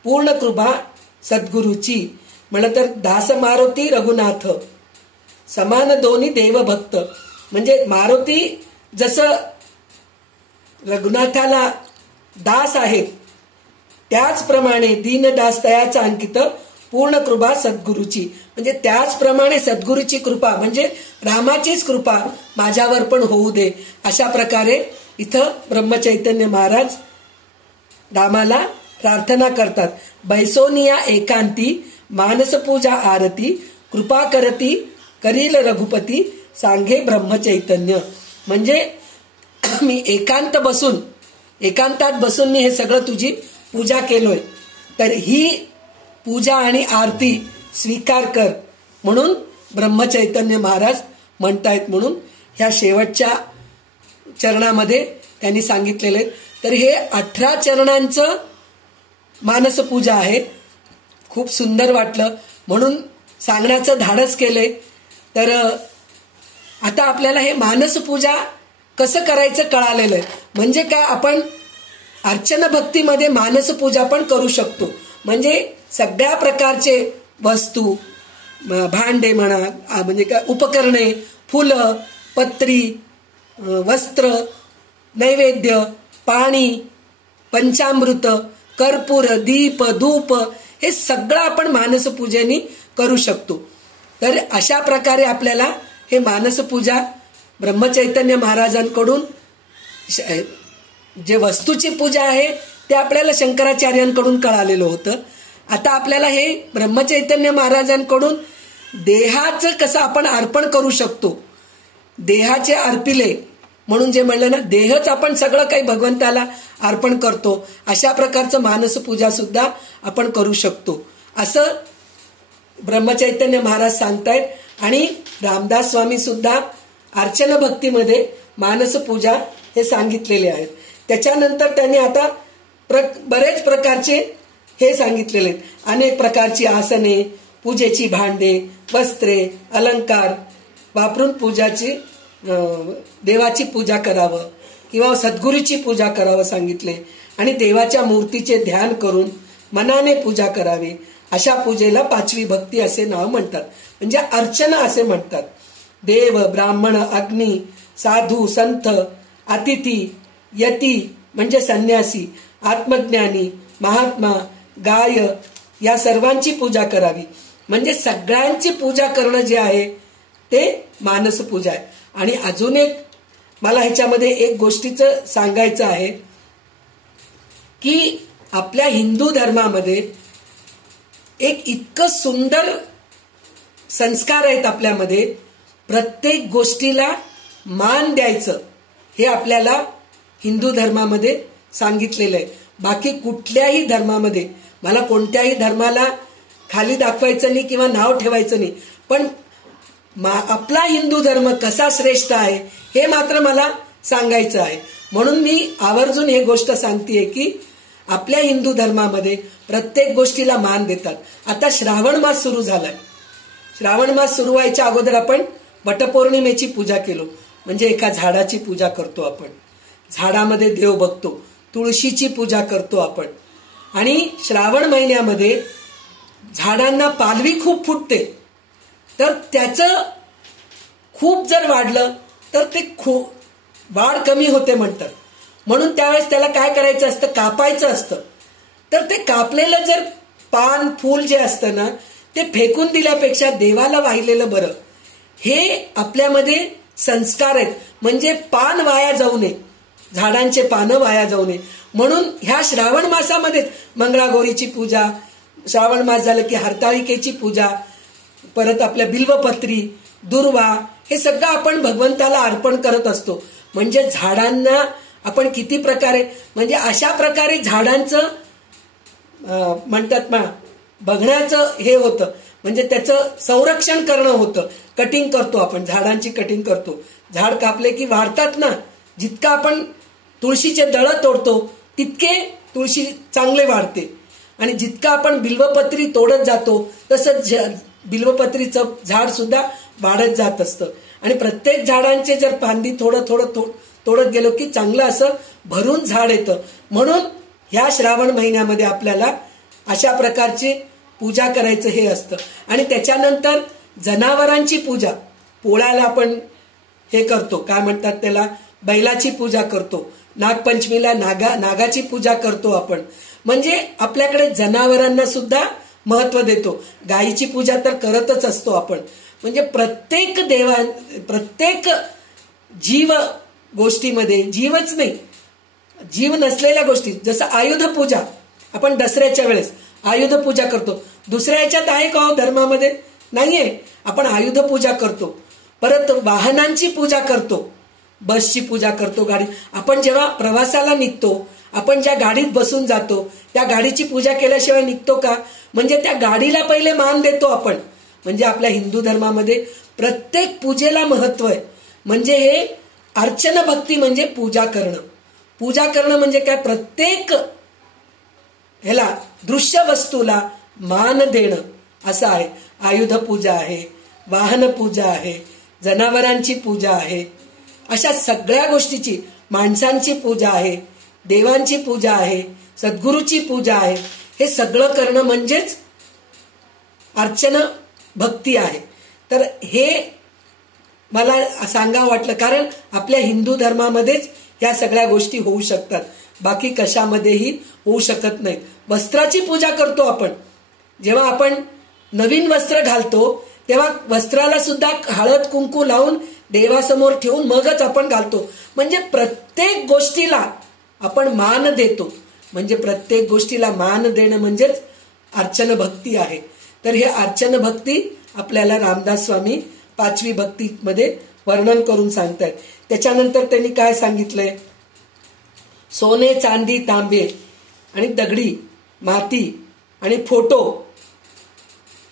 पूर्ण कृपा सद्गुरूची. म्हणलं तर दास मारुती रघुनाथ, समान दोन्ही देवभक्त, म्हणजे मारुती जसं रघुनाथाला दास आहे त्याचप्रमाणे दीनदास तयाचा अंकित, पूर्ण कृपा सद्गुरूची, म्हणजे त्याचप्रमाणे सद्गुरूची कृपा म्हणजे रामाचीच कृपा माझ्यावर पण होऊ दे. अशा प्रकारे इथं ब्रह्मचैतन्य महाराज रामाला प्रार्थना करतात. बैसोनिया एकांती, मानसपूजा आरती, कृपा करती करील रघुपती, सांगे ब्रह्मचैतन्य. म्हणजे मी एकांतात बसून मी हे सगळं तुझी पूजा केलोय, तर ही पूजा आणि आरती स्वीकार कर म्हणून ब्रह्मचैतन्य महाराज म्हणतायत. म्हणून ह्या शेवटच्या चरणामध्ये त्यांनी सांगितलेले. तर हे 18 चरणांचं मानसपूजा आहे. खूप सुंदर वाटलं म्हणून सांगण्याचं धाडस केले. तर आता आपल्याला हे मानसपूजा कसं करायचं कळालेलं आहे. म्हणजे काय, आपण अर्चना भक्तीमध्ये मानसपूजा पण करू शकतो. म्हणजे सगळ्या प्रकारचे वस्तू, भांडे म्हणा, म्हणजे काय उपकरणे, फुलं, पत्री, वस्त्र, नैवेद्य, पाणी, पंचामृत, कर्पूर, दीप, धूप, हे सगळं आपण मानसपूजेने करू शकतो. तर अशा प्रकारे आपल्याला हे मानसपूजा ब्रह्मचैतन्य महाराजांकडून, जे वस्तूची पूजा आहे ते आपल्याला शंकराचार्यांकडून कळालेलं होतं. आता आपल्याला हे ब्रह्मचैतन्य महाराजांकडून देहाचं कसं आपण अर्पण करू शकतो, देहाचे अर्पिले म्हणून जे म्हणलं ना, देहच आपण सगळं काही भगवंताला अर्पण करतो, अशा प्रकारचं मानसपूजा सुद्धा आपण करू शकतो असं ब्रह्मचैतन्य महाराज सांगतायत. आणि रामदास स्वामी सुद्धा अर्चन भक्तीमध्ये मानसपूजा हे सांगितलेले आहेत. त्याच्यानंतर त्यांनी आता बरेच प्रकारचे हे सांगितलेले आहेत. अनेक प्रकारची आसने, पूजेची भांडे, वस्त्रे, अलंकार वापरून देवाची पूजा करावं किंवा सद्गुरूची पूजा करावं सांगितले. आणि देवाच्या मूर्तीचे ध्यान करून मनाने पूजा करावी. अशा पूजेला 5वी भक्ती असे नाव म्हणतात, म्हणजे अर्चना असे म्हणतात. देव, ब्राह्मण, अग्नी, साधू, संत, अतिथी, यती म्हणजे संन्यासी, आत्मज्ञानी, महात्मा, गाय या सर्वांची पूजा करावी. म्हणजे सगळ्यांची पूजा करणं जे आहे ते मानस पूजा आहे. आणि अजून एक मला ह्याच्यामध्ये एक गोष्टीचं सांगायचं आहे की आपल्या हिंदू धर्मामध्ये एक इतकं सुंदर संस्कार आहेत आपल्यामध्ये. प्रत्येक गोष्टीला मान द्यायचं हे आपल्याला हिंदू धर्मामध्ये सांगितलेलं आहे. बाकी कुठल्याही धर्मामध्ये, मला कोणत्याही धर्माला खाली दाखवायचं नाही किंवा नाव ठेवायचं नाही, पण आपला हिंदू धर्म कसा श्रेष्ठ आहे हे मात्र मला सांगायचं आहे. म्हणून मी आवर्जून हे गोष्ट सांगतेय की आपल्या हिंदू धर्मामध्ये प्रत्येक गोष्टीला मान देतात. आता श्रावण मास सुरू झालाय. श्रावण मास सुरू व्हायच्या अगोदर आपण वटपौर्णिमेची पूजा केलो, म्हणजे एका झाडाची पूजा करतो आपण, झाडामध्ये देव बघतो. तुळशीची पूजा करतो आपण. आणि श्रावण महिन्यामध्ये झाडांना पालवी खूप फुटते, तर त्याचं खूप जर वाढलं तर ते वाढ कमी होते म्हणतात. म्हणून त्यावेळेस त्याला काय करायचं असतं, कापायचं असतं. तर ते कापलेलं जर पान फूल जे असतं ना, ते फेकून दिल्यापेक्षा देवाला वाहिलेलं बरं. हे आपल्यामध्ये संस्कार आहेत. म्हणजे पान वाया जाऊ नये, झाडांचे पानं वाया जाऊ नये म्हणून ह्या श्रावण मासामध्ये मंगळागौरीची पूजा, श्रावण मास झालं की हरताळिकेची पूजा, परत आपल्या बिल्वपत्री, दुर्वा, हे सगळं आपण भगवंताला अर्पण करत असतो. म्हणजे झाडांना आपण किती प्रकारे, म्हणजे अशा प्रकारे झाडांचं म्हणतात ना बघण्याचं हे होतं, म्हणजे त्याचं संरक्षण करणं होतं. कटिंग करतो आपण, झाडांची कटिंग करतो. झाड कापले की वाढतात ना, जितकं आपण तुळशीचे दळं तोडतो तितके तुळशी चांगले वाढते. आणि जितकं आपण बिल्वपत्री तोडत जातो तसंच बिल्वपत्रीचं झाड सुद्धा वाढत जात असतं. आणि प्रत्येक झाडांचे जर फांदी थोडं थोडं तोडत गेलो की चांगलं असं भरून झाड येतं. म्हणून ह्या श्रावण महिन्यामध्ये आपल्याला अशा प्रकारची पूजा करायचं हे असतं. आणि त्याच्यानंतर जनावरांची पूजा, पोळ्याला आपण हे करतो, काय म्हणतात त्याला, बैलाची पूजा करतो. नागपंचमीला नागाची पूजा करतो आपण. म्हणजे आपल्याकडे जनावरांना सुद्धा महत्व देतो. गायीची पूजा तर करतच असतो आपण. म्हणजे प्रत्येक जीव गोष्टीमध्ये, जीवच नाही, जीव नसलेल्या गोष्टी, जसं आयुध पूजा आपण दसऱ्याच्या वेळेस आयुध पूजा करतो. दुसऱ्या याच्यात आहे का हो धर्मामध्ये? नाहीये. आपण आयुध पूजा करतो. परत वाहनांची पूजा करतो, बसची पूजा करतो, गाडी. आपण जेव्हा प्रवासाला निघतो, आपण ज्या गाडीत बसून जातो त्या गाडीची पूजा केल्याशिवाय निघतो का? म्हणजे त्या गाडीला पहिले मान देतो आपण. म्हणजे आपल्या हिंदू धर्मामध्ये प्रत्येक पूजेला महत्व आहे. म्हणजे हे अर्चन भक्ती म्हणजे पूजा करणं. पूजा करणं म्हणजे काय, प्रत्येक ह्याला दृश्य वस्तूला मान देणं असं आहे. आयुध पूजा आहे, वाहन पूजा आहे, जनावरांची पूजा आहे, अशा सगळ्या गोष्टीची, माणसांची पूजा आहे, देवांची पूजा आहे, सद्गुरूची पूजा आहे. हे सगळं करणं म्हणजेच अर्चन भक्ती आहे. तर हे मला सांगावं वाटलं, कारण आपल्या हिंदू धर्मामध्येच या सगळ्या गोष्टी होऊ शकतात, बाकी कशामध्येही होऊ शकत नाहीत. वस्त्राची पूजा करतो आपण. जेव्हा आपण नवीन वस्त्र घालतो तेव्हा वस्त्राला सुद्धा हळद कुंकू लावून देवासमोर ठेवून मगच आपण घालतो. म्हणजे प्रत्येक गोष्टीला आपण मान देतो. म्हणजे प्रत्येक गोष्टीला मान देणं म्हणजेच अर्चन भक्ती आहे. तर हे अर्चन भक्ती आपल्याला रामदास स्वामी 5वी भक्तीमध्ये वर्णन करून सांगतायत. त्याच्यानंतर त्यांनी काय सांगितलंय, सोने चांदी तांबे आणि दगडी माती आणि फोटो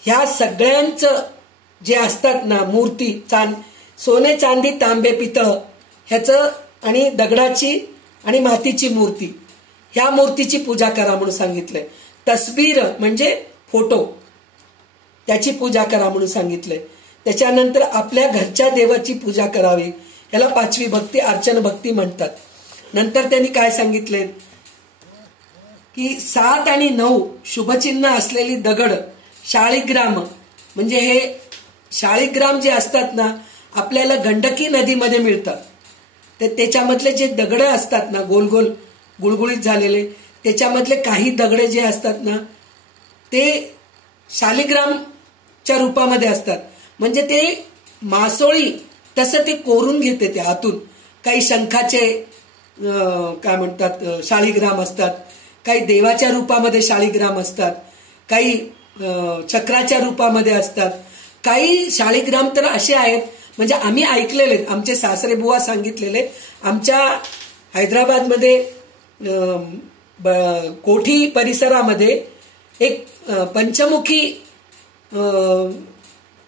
ह्या सगळ्यांचं जे असतात ना मूर्ती, सोने चांदी तांबे पितळ ह्याचं आणि दगडाची आणि मातीची मूर्ती, ह्या मूर्तीची पूजा करा म्हणून सांगितलंय. तस्बीर म्हणजे फोटो, त्याची पूजा करा म्हणून सांगितलंय. त्याच्यानंतर आपल्या घरच्या देवाची पूजा करावी, याला 5वी भक्ती अर्चन भक्ती म्हणतात. नंतर त्यांनी काय सांगितले की 7 आणि 9 शुभचिन्ह असलेली दगड शाळीग्राम, म्हणजे हे शाळीग्राम जे असतात ना आपल्याला गंडकी नदीमध्ये मिळतात. तर त्याच्यामधले जे दगड असतात ना गोल गोल गुळगुळीत झालेले, त्याच्यामधले काही दगड जे असतात ना ते शालिग्रामच्या रूपामध्ये असतात. म्हणजे ते मासोळी तसं ते कोरून घेते ते आतून. काही शंखाचे काय म्हणतात शालिग्राम असतात, काही देवाच्या रूपामध्ये शालिग्राम असतात, काही चक्राच्या रूपामध्ये असतात. काही शालिग्राम तर असे आहेत म्हणजे आम्ही ऐकलेले, आमचे सासरे बुवा सांगितलेले. आमच्या हैदराबादमध्ये कोठी परिसरामध्ये एक पंचमुखी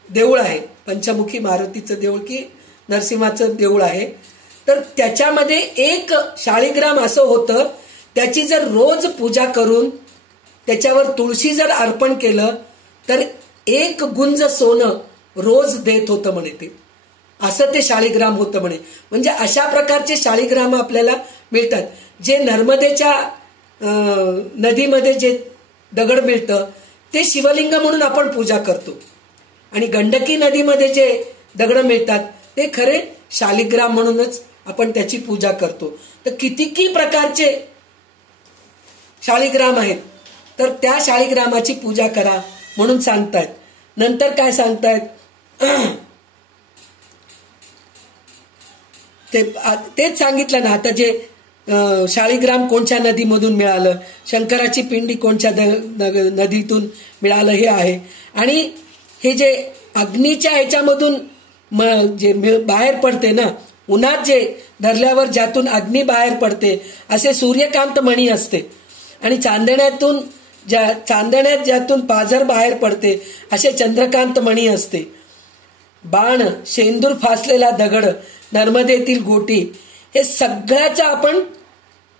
देऊळ आहे, पंचमुखी मारुतीचं देऊळ की नरसिंहाचं देऊळ आहे. तर त्याच्यामध्ये एक शाळीग्राम असं होतं, त्याची जर रोज पूजा करून त्याच्यावर तुळशी जर अर्पण केलं तर 1 गुंज सोनं रोज देत होतं म्हणे ते, असं ते शाळीग्राम होतं म्हणे. म्हणजे अशा प्रकारचे शाळीग्राम आपल्याला मिळतात. जे नर्मदेच्या नदीमध्ये जे दगड मिळतं ते शिवलिंग म्हणून आपण पूजा करतो, आणि गंडकी नदीमध्ये जे दगड मिळतात ते खरे शालिग्राम म्हणूनच आपण त्याची पूजा करतो. तर कितीकी प्रकारचे शालिग्राम आहेत, तर त्या शालिग्रामाची पूजा करा म्हणून सांगतायत. नंतर काय सांगतायत तेच सांगितलं ना आता, जे शालिग्राम कोणत्या नदीमधून मिळालं, शंकराची पिंडी कोणत्या नदीतून मिळालं हे आहे. आणि हे जे अग्नीच्या ह्याच्यामधून जे बाहेर पडते ना, उन्हात जे धरल्यावर ज्यातून अग्नी बाहेर पडते असे सूर्यकांत मणी असते, आणि चांदण्यात ज्यातून पाझर बाहेर पडते असे चंद्रकांत मणी असते. बाण, शेंदूर फासलेला दगड, नर्मदेतील गोटी, हे सगळ्याचं आपण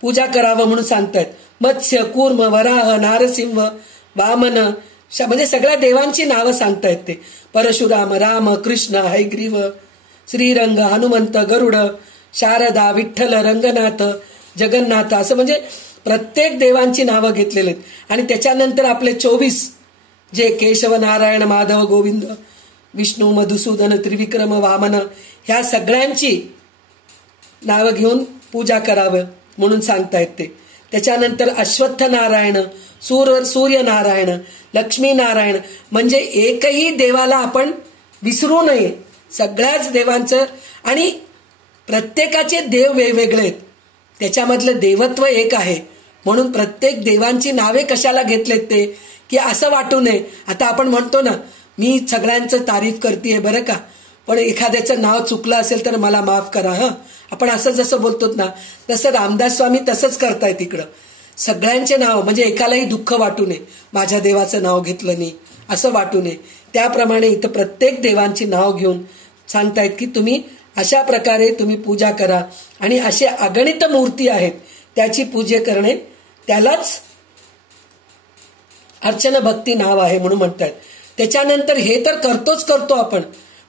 पूजा करावं म्हणून सांगतायत. मत्स्य, कूर्म, वराह, नारसिंह, वामन, म्हणजे सगळ्या देवांची नावं सांगतायत ते. परशुराम, राम, कृष्ण, हैग्रीव, श्रीरंग, हनुमंत, गरुड, शारदा, विठ्ठल, रंगनाथ, जगन्नाथ, असं म्हणजे प्रत्येक देवांची नावं घेतलेली आहेत. आणि त्याच्यानंतर आपले 24 जे केशव, नारायण, माधव, गोविंद, विष्णू, मधुसूदन, त्रिविक्रम, वामन, ह्या सगळ्यांची नावं घेऊन पूजा करावं म्हणून सांगतायत ते. त्याच्यानंतर अश्वत्थ नारायण, सूर्यनारायण, लक्ष्मीनारायण, म्हणजे एकही देवाला आपण विसरू नये, सगळ्याच देवांचं. आणि प्रत्येकाचे देव वेगवेगळे आहेत, त्याच्यामधलं देवत्व एक आहे. म्हणून प्रत्येक देवांची नावे कशाला घेतलेत ते, की असं वाटू नये. आता आपण म्हणतो ना मी सगळ्यांचं तारीफ करतेय बरं का, पण एखाद्याचं नाव चुकलं असेल तर मला माफ करा हं. आपण असं जसं बोलतो ना तसं रामदास स्वामी तसंच करतायत इकडं. सगळ्यांचे नाव म्हणजे एकालाही दुःख वाटू नये, माझ्या देवाचं नाव घेतलं नाही असं वाटू नये. त्याप्रमाणे इथं प्रत्येक देवांची नाव घेऊन सांगतायत की तुम्ही अशा प्रकारे तुम्ही पूजा करा. आणि असे अगणित मूर्ती आहेत त्याची पूजा करणे, त्यालाच अर्चन भक्ती नाव आहे म्हणून म्हणतात. त्याच्यानंतर हे तर करतो आपण,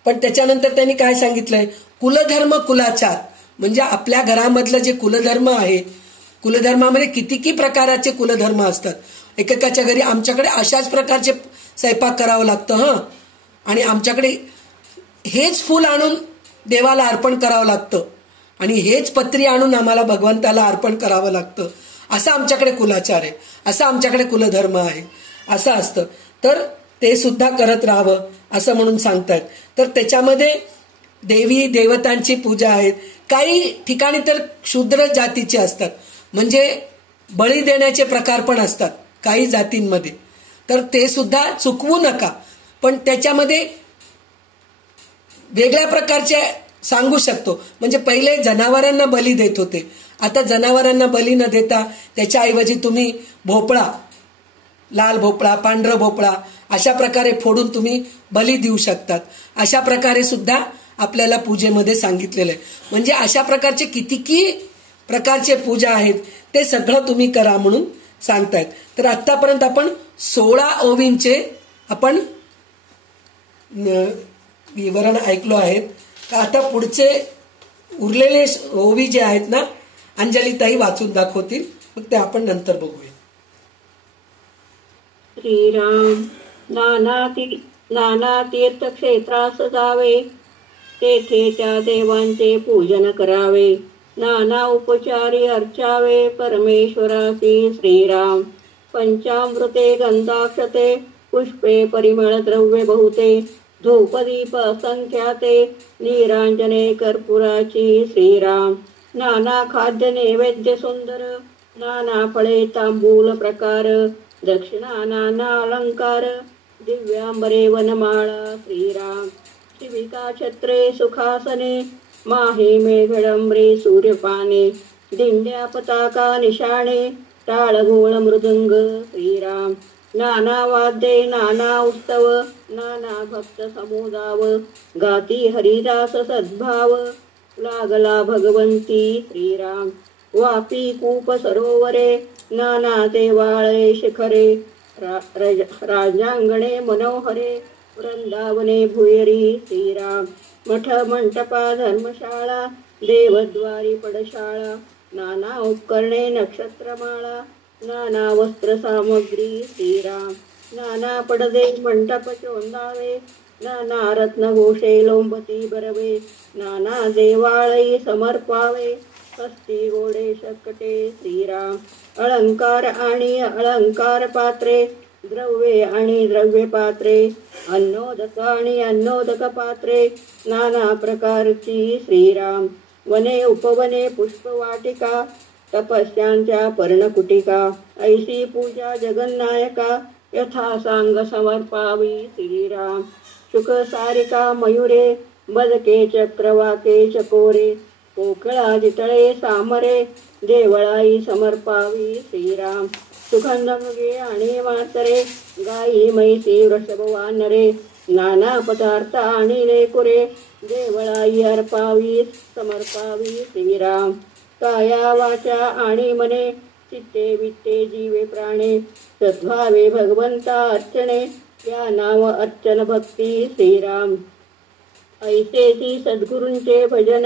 पण त्याच्यानंतर त्यांनी काय सांगितलंय, कुलधर्म कुलाचार, म्हणजे आपल्या घरामधलं जे कुलधर्म आहे, कुलधर्मामध्ये कितीकी प्रकाराचे कुलधर्म असतात. एकेकाच्या घरी आमच्याकडे अशाच प्रकारचे स्वयंपाक करावं लागतं हं, आणि आमच्याकडे हेच फूल आणून देवाला अर्पण करावं लागतं, आणि हेच पत्री आणून आम्हाला भगवंताला अर्पण करावं लागतं. असं आमच्याकडे कुलाचार आहे, असं आमच्याकडे कुलधर्म आहे, असं असतं. तर ते सुद्धा करत राहावं असं म्हणून सांगतात. तर त्याच्यामध्ये देवी देवतांची पूजा आहेत. काही ठिकाणी तर शूद्र जातीचे असतात, म्हणजे बळी देण्याचे प्रकार पण असतात काही जातींमध्ये, तर ते सुद्धा चुकवू नका. पण त्याच्यामध्ये वेगळ्या प्रकारचे सांगू शकतो. म्हणजे पहिले जनावरांना बली देत होते, आता जनावरांना बली न देता त्याच्याऐवजी तुम्ही भोपळा, लाल भोपळा, पांढरा भोपळा अशा प्रकारे फोडून तुम्ही बली देऊ शकतात. अशा प्रकारे सुद्धा आपल्याला पूजेमध्ये सांगितलेलं आहे. म्हणजे अशा प्रकारचे कितीकी प्रकारचे पूजा आहेत ते सगळं तुम्ही करा म्हणून सांगतायत. तर आतापर्यंत आपण 16 ओवींचे आपण विवरण ऐकलो आहेत. तर आता पुढचे उरलेले ओवी जे आहेत ना, अंजलीताई वाचून दाखवतील, मग ते आपण नंतर बघूया. श्रीराम नाना तीर्थक्षेत्रास जावे, तेथे त्या देवांचे पूजन करावे, नाना उपचारी अर्चावे परमेश्वरासी श्रीराम. पंचामृते गंधाक्षते पुष्पे परिमळ द्रव्य बहुते, धूपदीप असंख्याते नीरांजने कर्पुराची श्रीराम. नाना खाद्य नैवेद्य सुंदर, नाना फळे तांबूल प्रकार, दक्षिणा नाना अलंकार, दिव्यांबरे वनमाळा श्रीराम. शिविका छत्रे सुखासने, माहे मेघडंबरे सूर्यपाने, दिंड्या पताका निशाणे, टाळगोळ मृदंग श्रीराम. नाना वाद्ये नाना उत्सव, नाना भक्त समुदाव, गाती हरिदास सद्भाव, लागला भगवंती श्रीराम. वापी कूप सरोवरे, नाना देवाळे शिखरे, राजांगणे मनोहरे, वृंदावने भुयरी श्रीराम. मठ मंटपा धर्मशाळा, देवद्वारी पडशाळा, नाना उपकरणे नक्षत्रमाळा, नाना वस्त्र सामग्री श्रीराम. नाना पडदे मंटप चोंदावे, नाना रत्नघोषे लोंबती बरवे, नाना देवाळई समर्पावे, हस्ती गोडे शकटे श्रीराम. अलंकार आणि अलंकार पात्रे, द्रव्ये आणि द्रव्य पात्रे, अन्नोदक आणि अन्नोदक पात्रे, नाना प्रकारची श्रीराम. वने उपवने पुष्पवाटिका, तपस्यांच्या पर्णकुटिका, ऐशी पूजा जगन्नायका, यथा सांग समर्पावी श्रीराम. शुक सारिका मयुरे, बदके चक्रवाके चकोरे, पोकळा जितळे सामरे, देवळाई समर्पावी श्रीराम. सुगंध मृगे आणि मातरे, गाई म्हैसी वृषभ वानरे, नाना पदार्थ आणि लेकुरे, देवळाई अर्पावी समर्पावी श्रीराम. काया वाचा आणि मने, चित्ते वित्ते जीवे प्राणे, सद्भावे भगवंता अर्चने, या नाव अर्चन भक्ती श्रीराम. ऐसेची सद्गुरूंचे भजन,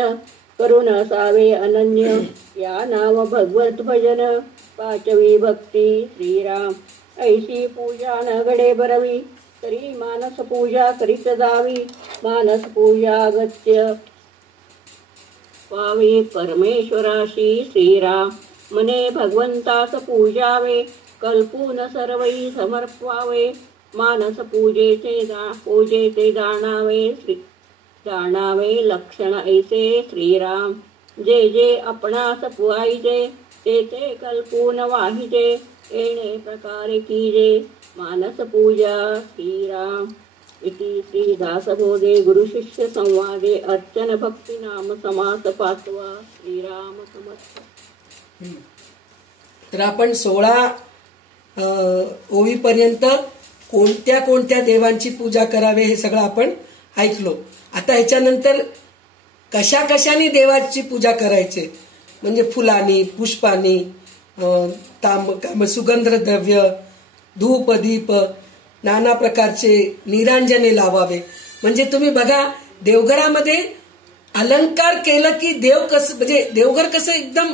करून असावे अनन्य, या नाव भगवत भजन, पाचवी भक्ती श्रीराम. ऐशी पूजा न घडे बरवी, तरी मानस पूजा करीत जावी, मानस पूजा अगत्य पावे परमेश्वराशी श्रीराम. मने भगवंतास पूजावे, कल्पून सर्वई समर्पावे, मानस पूजेचे जाणावे लक्षण ऐसे श्रीराम. जे जे आपणास पुआईजे, ते ते कल्पून वाहिजे, येणे प्रकारे कीजे, मानस पूजा श्रीराम. इति श्री दासबोधे गुरुशिष्य संवादे अर्चन भक्ती नाम समास 5वा. श्रीराम समर्थ. तर आपण 16 ओवीपर्यंत कोणत्या कोणत्या देवांची पूजा करावे हे सगळं आपण ऐकलो. आता ह्याच्यानंतर कशा कशाने देवाची पूजा करायचे, म्हणजे फुलांनी, पुष्पांनी, सुगंध द्रव्य, धूप दीप, नाना प्रकारचे निरांजने लावावे. म्हणजे तुम्ही बघा, देवघरामध्ये अलंकार केलं की म्हणजे देवघर कसं एकदम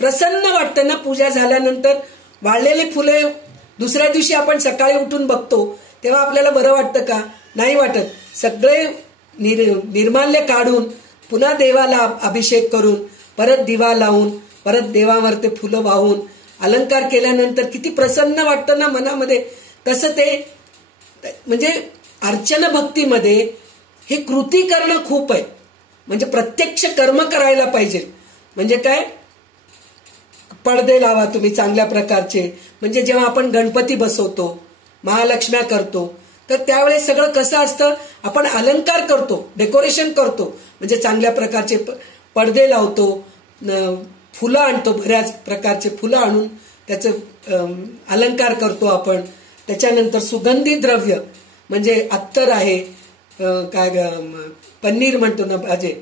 प्रसन्न वाटतं ना. पूजा झाल्यानंतर वाळलेले फुले दुसऱ्या दिवशी आपण सकाळी उठून बघतो तेव्हा आपल्याला बरं वाटतं का? नाही वाटत. सगळे निर्माल्य काढून पुन्हा देवाला अभिषेक करून, परत दिवा लावून, परत देवावर ते फुलं वाहून अलंकार केल्यानंतर किती प्रसन्न वाटतं ना मनामध्ये. तसं ते म्हणजे अर्चन भक्तीमध्ये हे कृती करणं खूप आहे. म्हणजे प्रत्यक्ष कर्म करायला पाहिजे. म्हणजे काय, पडदे लावा तुम्ही चांगल्या प्रकारचे. म्हणजे जेव्हा आपण गणपती बसवतो, महालक्ष्म्या करतो, तर त्यावेळेस सगळं कसं असतं, आपण अलंकार करतो, डेकोरेशन करतो, म्हणजे चांगल्या प्रकारचे पडदे लावतो, फुलं आणतो, बऱ्याच प्रकारचे फुलं आणून त्याचं अलंकार करतो आपण. त्याच्यानंतर सुगंधी द्रव्य म्हणजे अत्तर आहे, काय पनीर म्हणतो ना, भाजे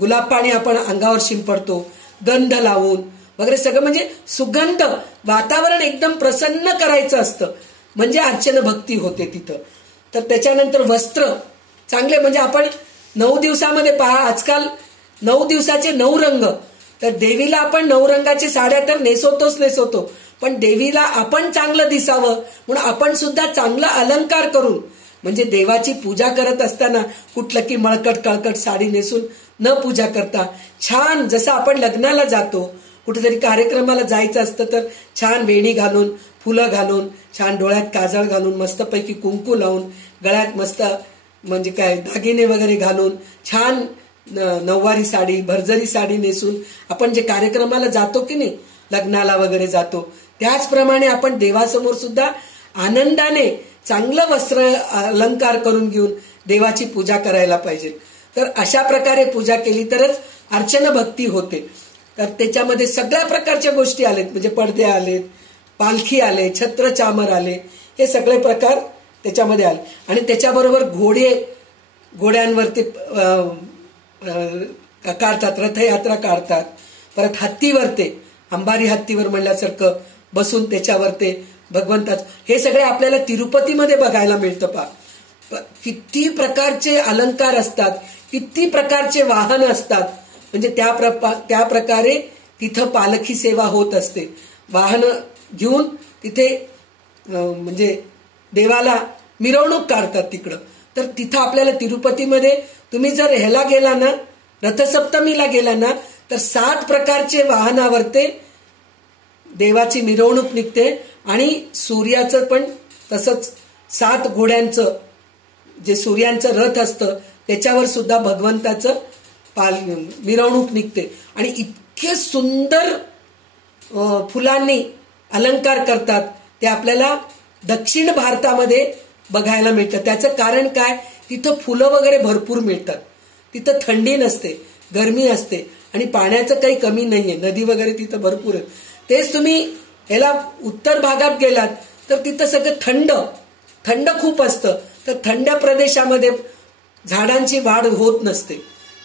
गुलाब पाणी आपण अंगावर शिंपडतो, गंध लावून वगैरे सगळं, म्हणजे सुगंध, वातावरण एकदम प्रसन्न करायचं असतं, म्हणजे अर्चन भक्ती होते तिथं. तर त्याच्यानंतर वस्त्र चांगले, म्हणजे आपण 9 दिवसामध्ये पहा, आजकाल 9 दिवसाचे 9 रंग. तर देवीला आपण 9 रंगाची साड्या तर नेसवतो, पण देवीला आपण चांगलं दिसावं म्हणून आपण सुद्धा चांगला अलंकार करून, म्हणजे देवाची पूजा करत असताना कुठलं की मळकट कळकट साडी नेसून न पूजा करता, छान जसं आपण लग्नाला जातो, कुठेतरी कार्यक्रमाला जायचं असतं तर छान वेणी घालून, फुलं घालून, छान डोळ्यात काजळ घालून, मस्तपैकी कुंकू लावून, गळ्यात मस्त म्हणजे काय दागिने वगैरे घालून, छान नऊवारी साडी, भरजरी साडी नेसून आपण जे कार्यक्रमाला जातो की नाही, लग्नाला वगैरे जातो, त्याचप्रमाणे आपण देवासमोर सुद्धा आनंदाने चांगलं वस्त्र अलंकार करून घेऊन देवाची पूजा करायला पाहिजे. तर अशा प्रकारे पूजा केली तरच अर्चन भक्ती होते. तर त्याच्यामध्ये सगळ्या प्रकारच्या गोष्टी आलेत, म्हणजे पडदे आलेत, पालखी आले, छत्र चामर आले, हे सगळे प्रकार त्याच्यामध्ये आले. आणि त्याच्याबरोबर घोड्यांवरती काढतात, रथयात्रा काढतात. परत हत्तीवर, ते अंबारी हत्तीवर म्हणल्यासारखं बसून त्याच्यावर ते भगवंताच, हे सगळे आपल्याला तिरुपतीमध्ये बघायला मिळतं. किती प्रकारचे अलंकार असतात, किती प्रकारचे वाहन असतात, म्हणजे त्या प्रकारे तिथं पालखी सेवा होत असते. वाहन घेऊन तिथे म्हणजे देवाला मिरवणूक काढतात तिकडं. तर तिथं आपल्याला तिरुपतीमध्ये तुम्ही जर ह्याला गेला ना, रथसप्तमीला गेला ना, तर 7 प्रकारचे वाहनावर ते देवाची मिरवणूक निघते. आणि सूर्याचं पण तसंच 7 घोड्यांचं जे सूर्यांचं रथ असतं त्याच्यावर सुद्धा भगवंताचं मिरवणूक निघते. आणि इतके सुंदर फुलांनी अलंकार करतात, ते आपल्याला दक्षिण भारतामध्ये बघायला मिळतं. त्याचं कारण काय, तिथं फुलं वगैरे भरपूर मिळतात, तिथं थंडी नसते, गरमी असते, आणि पाण्याचं काही कमी नाहीये, नदी वगैरे तिथं भरपूर आहे. तेच तुम्ही याला उत्तर भागात गेलात तर तिथं सगळं थंड खूप असतं. तर थंड प्रदेशामध्ये झाडांची वाढ होत नसते,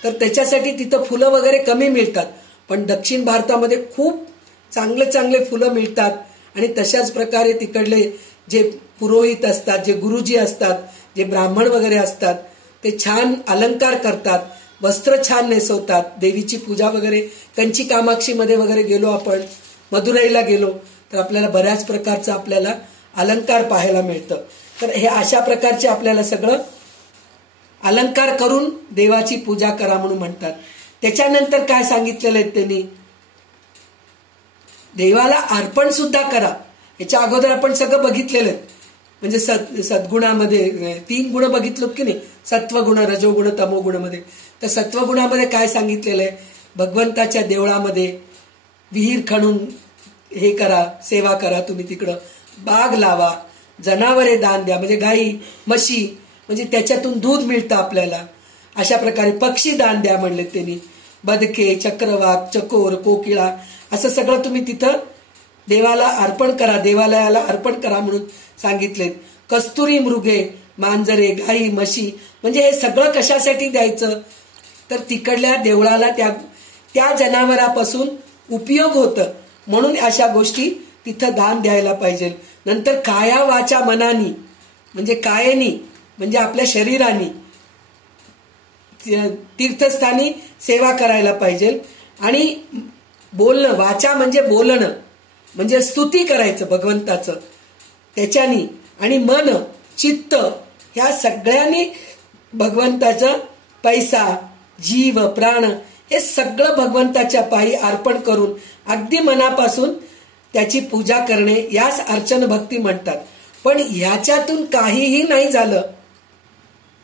तर त्याच्यासाठी तिथं फुलं वगैरे कमी मिळतात. पण दक्षिण भारतामध्ये खूप चांगले फुलं मिळतात. आणि तशाच प्रकारे तिकडले जे पुरोहित असतात, जे गुरुजी असतात, जे ब्राह्मण वगैरे असतात, ते छान अलंकार करतात, वस्त्र छान नेसवतात, देवीची पूजा वगैरे. कंची कामाक्षीमध्ये वगैरे गेलो आपण, मदुराईला गेलो तर आपल्याला बऱ्याच प्रकारचं आपल्याला अलंकार पाहायला मिळतं. तर हे अशा प्रकारचे आपल्याला सगळं अलंकार करून देवाची पूजा करा म्हणून म्हणतात. त्याच्यानंतर काय सांगितलेलं आहे त्यांनी, देवाला अर्पण सुद्धा करा. याच्या अगोदर आपण सगळं बघितलेलं आहे, म्हणजे सद्गुणामध्ये 3 गुण बघितलो की नाही, सत्वगुण, रजोगुण, तमोगुणामध्ये. तर सत्वगुणामध्ये काय सांगितलेलं आहे, भगवंताच्या देवळामध्ये विहीर खणून हे करा, सेवा करा, तुम्ही तिकडं बाग लावा, जनावरे दान द्या, म्हणजे गाई म्हशी, म्हणजे त्याच्यातून दूध मिळतं आपल्याला. अशा प्रकारे पक्षी दान द्या म्हणले त्यांनी, बदके, चक्रवाक, चकोर, कोकिळा, असं सगळं तुम्ही तिथं देवाला अर्पण करा, देवालयाला अर्पण करा म्हणून सांगितले. कस्तुरी मृगे, मांजरे, गाई म्हशी, म्हणजे हे सगळं कशासाठी द्यायचं, तर तिकडल्या देवळाला त्या जनावरापासून उपयोग होतं म्हणून अशा गोष्टी तिथं दान द्यायला पाहिजे. नंतर काया वाचा मनानी, म्हणजे कायेनी म्हणजे आपल्या शरीरानी तीर्थस्थानी सेवा करायला पाहिजे. आणि बोलणं, वाचा म्हणजे बोलणं, म्हणजे स्तुती करायचं भगवंताचं त्याच्यानी. आणि मन, चित्त, ह्या सगळ्यांनी भगवंताचं पैसा, जीव, प्राण हे सगळं भगवंताच्या पायी अर्पण करून अगदी मनापासून त्याची पूजा करणे, यास अर्चन भक्ती म्हणतात. पण ह्याच्यातून काहीही नाही झालं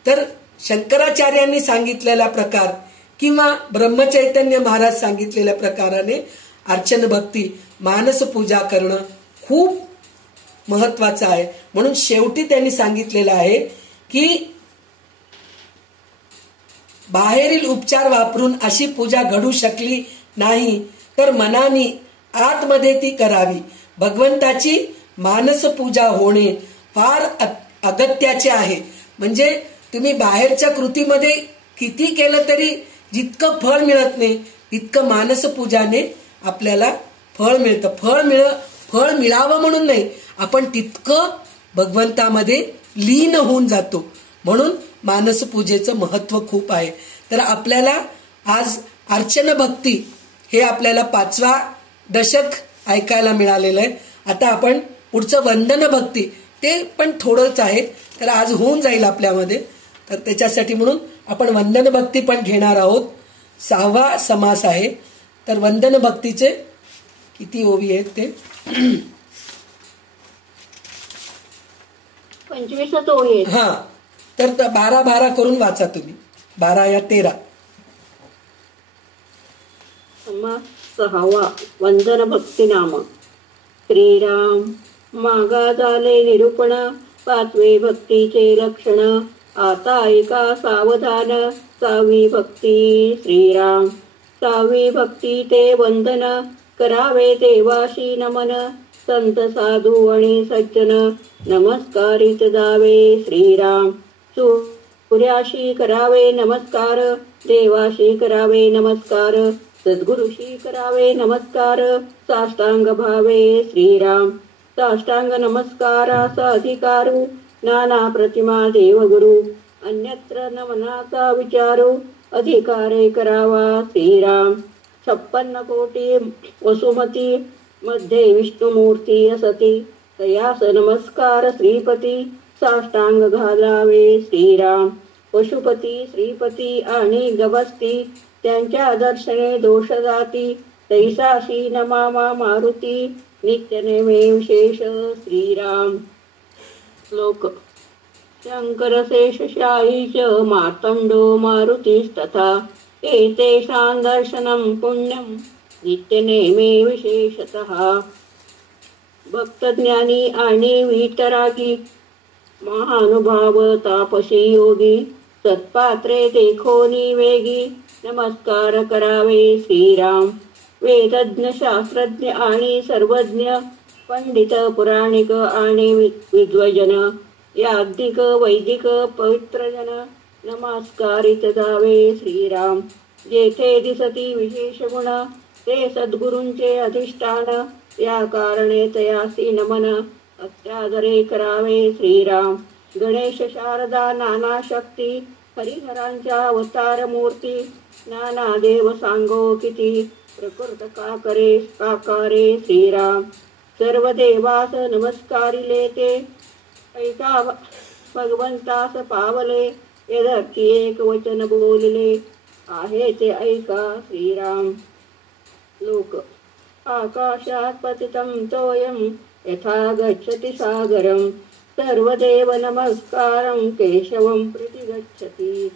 तर शंकराचार्यांनी सांगितलेला प्रकार किंवा ब्रह्मचैतन्य महाराज सांगितलेल्या प्रकाराने अर्चन भक्ती, मानस पूजा करणं खूप महत्वाचा आहे. म्हणून शेवटी त्यांनी सांगितलेलं आहे की बाहेरील उपचार वापरून अशी पूजा घडू शकली नाही तर मनाने आतमध्ये ती करावी. भगवंताची मानस पूजा होणे फार अगत्याचे आहे. म्हणजे तुम्ही बाहेरच्या कृतीमध्ये किती केलं तरी जितकं फळ मिळत नाही तितकं मानस पूजाने आपल्याला फळ मिळतं. फळ मिळावं म्हणून नाही, आपण तितकं भगवंतामध्ये लीन होऊन जातो. म्हणून मानस पूजेचं महत्व खूप आहे. तर आपल्याला आज अर्चन भक्ती हे आपल्याला 5वा दशक ऐकायला मिळालेलं आहे. आता आपण पुढचं वंदन भक्ती ते पण थोडंच आहे, तर आज होऊन जाईल आपल्यामध्ये. तर त्याच्यासाठी म्हणून आपण वंदन भक्ती पण घेणार आहोत. 6वा समास आहे. तर वंदन भक्तीचे किती ओवी आहेत ते 25 ओवी आहेत. हा, तर 12 करून वाचा तुम्ही. 12 या 13. समास 6वा वंदन भक्ती नाम. श्रीराम मागा झाले निरूपण 5वे भक्तीचे लक्षण. आता ऐका सावधान 6वी भक्ती. श्रीराम 6वी भक्ती ते वंदन करावे देवाशी नमन. संत साधू आणि सज्जन नमस्कारित जावे. श्रीराम सूर्याशी करावे नमस्कार, देवाशी करावे नमस्कार, सद्गुरुशी करावे नमस्कार, साष्टांग भावे. श्रीराम साष्टांग नमस्काराचा अधिकारू, नाना प्रतिमा देवगुरु, अन्यत्र नमनाचा विचारू, अधिकारे करावा. श्रीराम 56 कोटी वसुमती मध्ये विष्णुमूर्ती असती, तयास नमस्कार श्रीपती, साष्टांग घालावे. श्रीराम पशुपती, श्रीपती आणि गवस्ती, त्यांच्या दर्शने दोष जाती, तैसाशी नमामा मारुती, नित्य नेमे विशेष. श्रीराम श्लोक. शंकर शेषशायीच मार्तंडो मारुतीस्तथा, एतेषां दर्शनं पुण्यं नित्यनेमे विशेषतः. भक्तज्ञानी आणि वीतरागी, महानुभाव तापसी योगी, सत्पात्रे देखोनी वेगी, नमस्कार करावे. श्रीराम वेदज्ञ शास्त्रज्ञ आणि सर्वज्ञ, पंडित पुराणिक आणि विद्वजन, याज्ञिक वैदिक पवित्रजन, नमस्कारित जावे. श्रीराम जेथे दिसती विशेष गुण, ते सद्गुरूंचे अधिष्ठान, या कारणे तयासी नमन, अत्यादरे करावे. श्रीराम गणेश शारदा नाना शक्ती, हरिहरांच्या अवतार मूर्ती, नाना देव सांगो किती, प्रकृत काकारे. श्रीराम सर्व देवास नमस्कारिले ते, ऐका भगवंतास पावले, यदर्थी एक वचन बोलले, आहे ते ऐका. श्रीराम लोक. आकाशात पतितं तोयं, यथा गच्छति सागरं, सर्वदेव नमस्कारं केशवं प्रति गच्छति.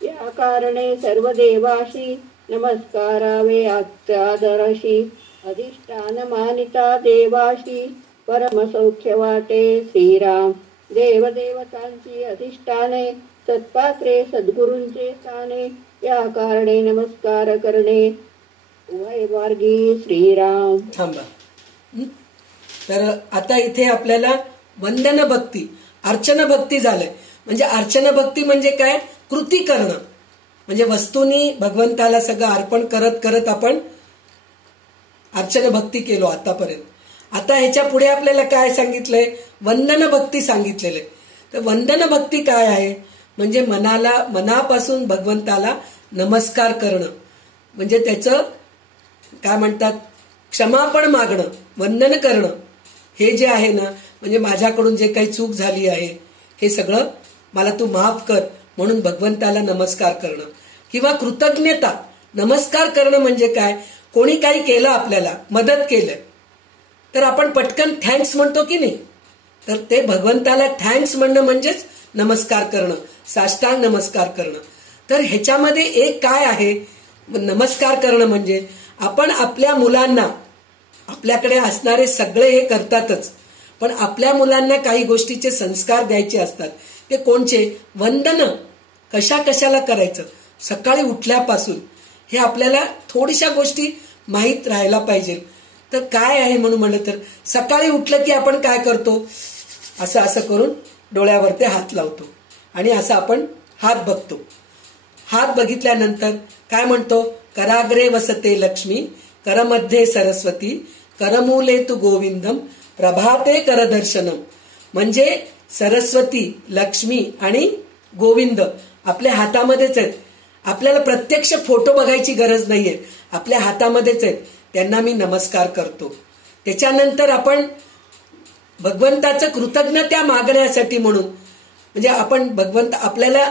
या कारणे सर्व देवाशी नमस्कारावे अत्यादरशी, अधिष्ठान मानिता देवाशी, परम सौख्य वाटे. श्रीराम देवदेवतांची अधिष्ठाने, सत्पात्रे सद्गुरूंचे स्थाने, या कारणे नमस्कार करणे उभय मार्गी. श्रीराम. थांबा. तर आता इथे आपल्याला वंदन भक्ती, अर्चन भक्ती झालंय. म्हणजे अर्चन भक्ती म्हणजे काय? कृती करणं. म्हणजे वस्तूंनी भगवंताला सगळं अर्पण करत करत आपण अर्चन भक्ती केलो आतापर्यंत. आता ह्याच्या पुढे आपल्याला काय सांगितलंय? वंदन भक्ती सांगितलेलं आहे. तर वंदन भक्ती काय आहे? म्हणजे मनापासून भगवंताला नमस्कार करणं, म्हणजे त्याचं काय म्हणतात, क्षमापण मागणं, वंदन करणं. हे जे आहे ना, म्हणजे माझ्याकडून जे काही चूक झाली आहे हे सगळं मला तू माफ कर म्हणून भगवंताला नमस्कार करणं. किंवा कृतज्ञता. नमस्कार करणं म्हणजे काय? कोणी काही केलं, आपल्याला मदत केलं, तर आपण पटकन थँक्स म्हणतो की नाही, तर ते भगवंताला थँक्स म्हणणं म्हणजेच नमस्कार करणं, साष्टांग नमस्कार करणं. तर ह्याच्यामध्ये एक काय आहे, नमस्कार करणं म्हणजे आपण आपल्या मुलांना, आपल्याकडे असणारे सगळे हे करतातच, पण आपल्या मुलांना काही गोष्टीचे संस्कार द्यायचे असतात. ते कोणचे? वंदन कशाला करायचं, सकाळी उठल्यापासून हे आपल्याला थोड्याशा गोष्टी माहीत राहायला पाहिजे. तर काय आहे म्हणून म्हणलं तर सकाळी उठलं की आपण काय करतो, असं करून डोळ्यावरती हात लावतो आणि असं आपण हात बघतो. हात बघितल्यानंतर काय म्हणतो? कराग्रे वसते लक्ष्मी, करमध्ये सरस्वती, करमूले तू गोविंदम, प्रभाते करदर्शनम. म्हणजे सरस्वती, लक्ष्मी आणि गोविंद आपल्या हातामध्येच आहेत. आपल्याला प्रत्यक्ष फोटो बघायची गरज नाहीये, आपल्या हातामध्येच आहेत. त्यांना मी नमस्कार करतो. त्याच्यानंतर आपण भगवंताचं कृतज्ञता मागण्यासाठी म्हणून, म्हणजे आपण भगवंत आपल्याला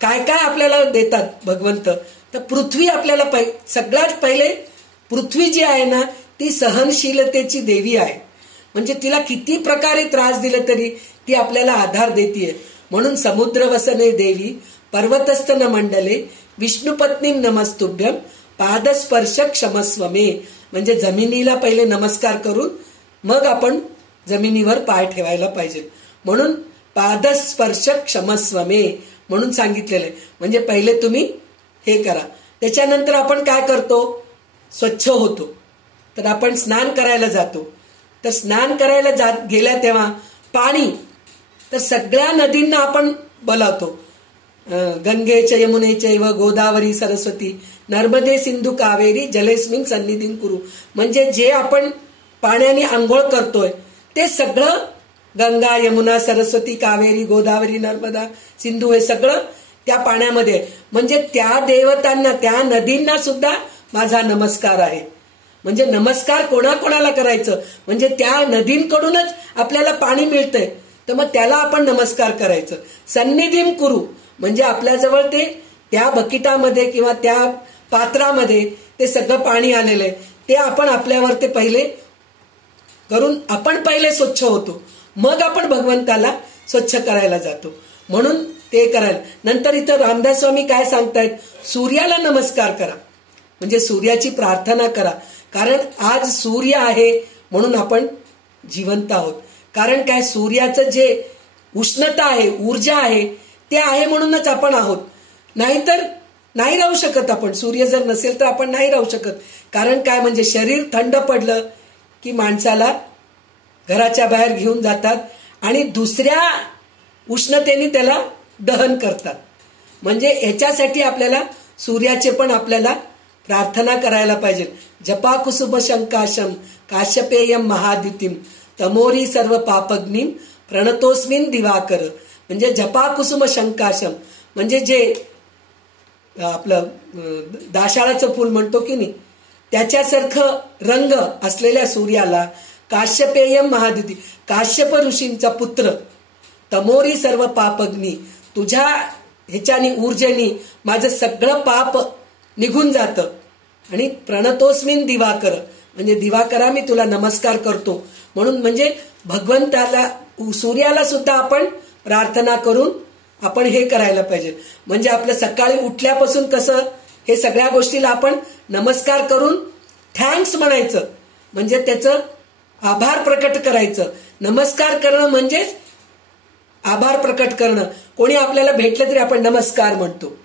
काय आपल्याला देतात भगवंत, तर पृथ्वी आपल्याला सगळ्यात पहिले पृथ्वी जी आहे ना ती सहनशीलतेची देवी आहे. म्हणजे तिला किती प्रकारे त्रास दिला तरी ती आपल्याला आधार देतीये. म्हणून समुद्र वसने देवी, पर्वतस्थन मंडले, विष्णुपत्नी नमस्तुभ्यम, पादस्पर्श क्षमस्व मे. म्हणजे जमिनीला पहिले नमस्कार करून मग आपण जमिनीवर पाय ठेवायला पाहिजे. म्हणून पादस्पर्श क्षमस्व मे म्हणून सांगितलेलं आहे. म्हणजे पहिले तुम्ही हे करा. त्याच्यानंतर आपण काय करतो? स्वच्छ होतो. तर आपण स्नान करायला जातो. तर स्नान करायला गेल्या तेव्हा पाणी, तर सगळ्या नदींना आपण बोलावतो. गंगेच यमुनेच व गोदावरी सरस्वती नर्मदे सिंधू कावेरी जलेस्मिन सन्निधीन कुरु. म्हणजे जे आपण पाण्याने आंघोळ करतोय ते सगळं गंगा, यमुना, सरस्वती, कावेरी, गोदावरी, नर्मदा, सिंधू हे सगळं त्या पाण्यामध्ये. म्हणजे त्या देवतांना, त्या नदींना सुद्धा माझा नमस्कार आहे. म्हणजे नमस्कार कोणाकोणाला करायचं? म्हणजे त्या नदींकडूनच आपल्याला पाणी मिळतंय, तर मग त्याला आपण नमस्कार करायचं. सन्निधीम कुरु म्हणजे आपल्याजवळ ते त्या बकिटामध्ये किंवा त्या पात्रामध्ये ते सगळं पाणी आलेलं आहे, ते आपण आपल्यावर ते पहिले करून आपण पहिले स्वच्छ होतो, मग आपण भगवंताला स्वच्छ करायला जातो. म्हणून ते करायला. नंतर इथं रामदास स्वामी काय सांगतायत? सूर्याला नमस्कार करा. म्हणजे सूर्याची प्रार्थना करा. कारण आज सूर्य आहे म्हणून आपण जिवंत आहोत. कारण काय? सूर्याचं जे उष्णता आहे, ऊर्जा आहे, ते आहे म्हणूनच आपण आहोत. नाहीतर नाही राहू शकत आपण. सूर्य जर नसेल तर आपण नाही राहू शकत. कारण काय? म्हणजे शरीर थंड पडलं की माणसाला घराच्या बाहेर घेऊन जातात आणि दुसऱ्या उष्णतेने त्याला दहन करतात. म्हणजे ह्याच्यासाठी आपल्याला सूर्याचे पण आपल्याला प्रार्थना करायला पाहिजे. जपा कुसुम शंकाशम काश्यपेयम महादितीम तमोरी सर्व पापग्निम प्रणतोस्मिन दिवाकर. म्हणजे जपा कुसुम शंकाशम म्हणजे जे आपलं दाशाळाचं फूल म्हणतो की नाही, त्याच्यासारखं रंग असलेल्या सूर्याला काश्यपेयम महादिती, काश्यप ऋषींचा पुत्र, तमोरी सर्व पापग्नी, तुझ्या ह्याच्यानी ऊर्जेनी माझं सगळं पाप निघून जातं. आणि प्रणतोस्मिन दिवाकर म्हणजे दिवाकरा मी तुला नमस्कार करतो. म्हणून म्हणजे भगवंताला, सूर्याला सुद्धा आपण प्रार्थना करून आपण हे करायला पाहिजे. म्हणजे आपलं सकाळी उठल्यापासून कसं हे सगळ्या गोष्टीला आपण नमस्कार करून थँक्स म्हणायचं, म्हणजे त्याचं आभार प्रकट करायचं. नमस्कार करणं म्हणजेच आभार प्रकट करणं. कोणी आपल्याला भेटलं तरी आपण नमस्कार म्हणतो.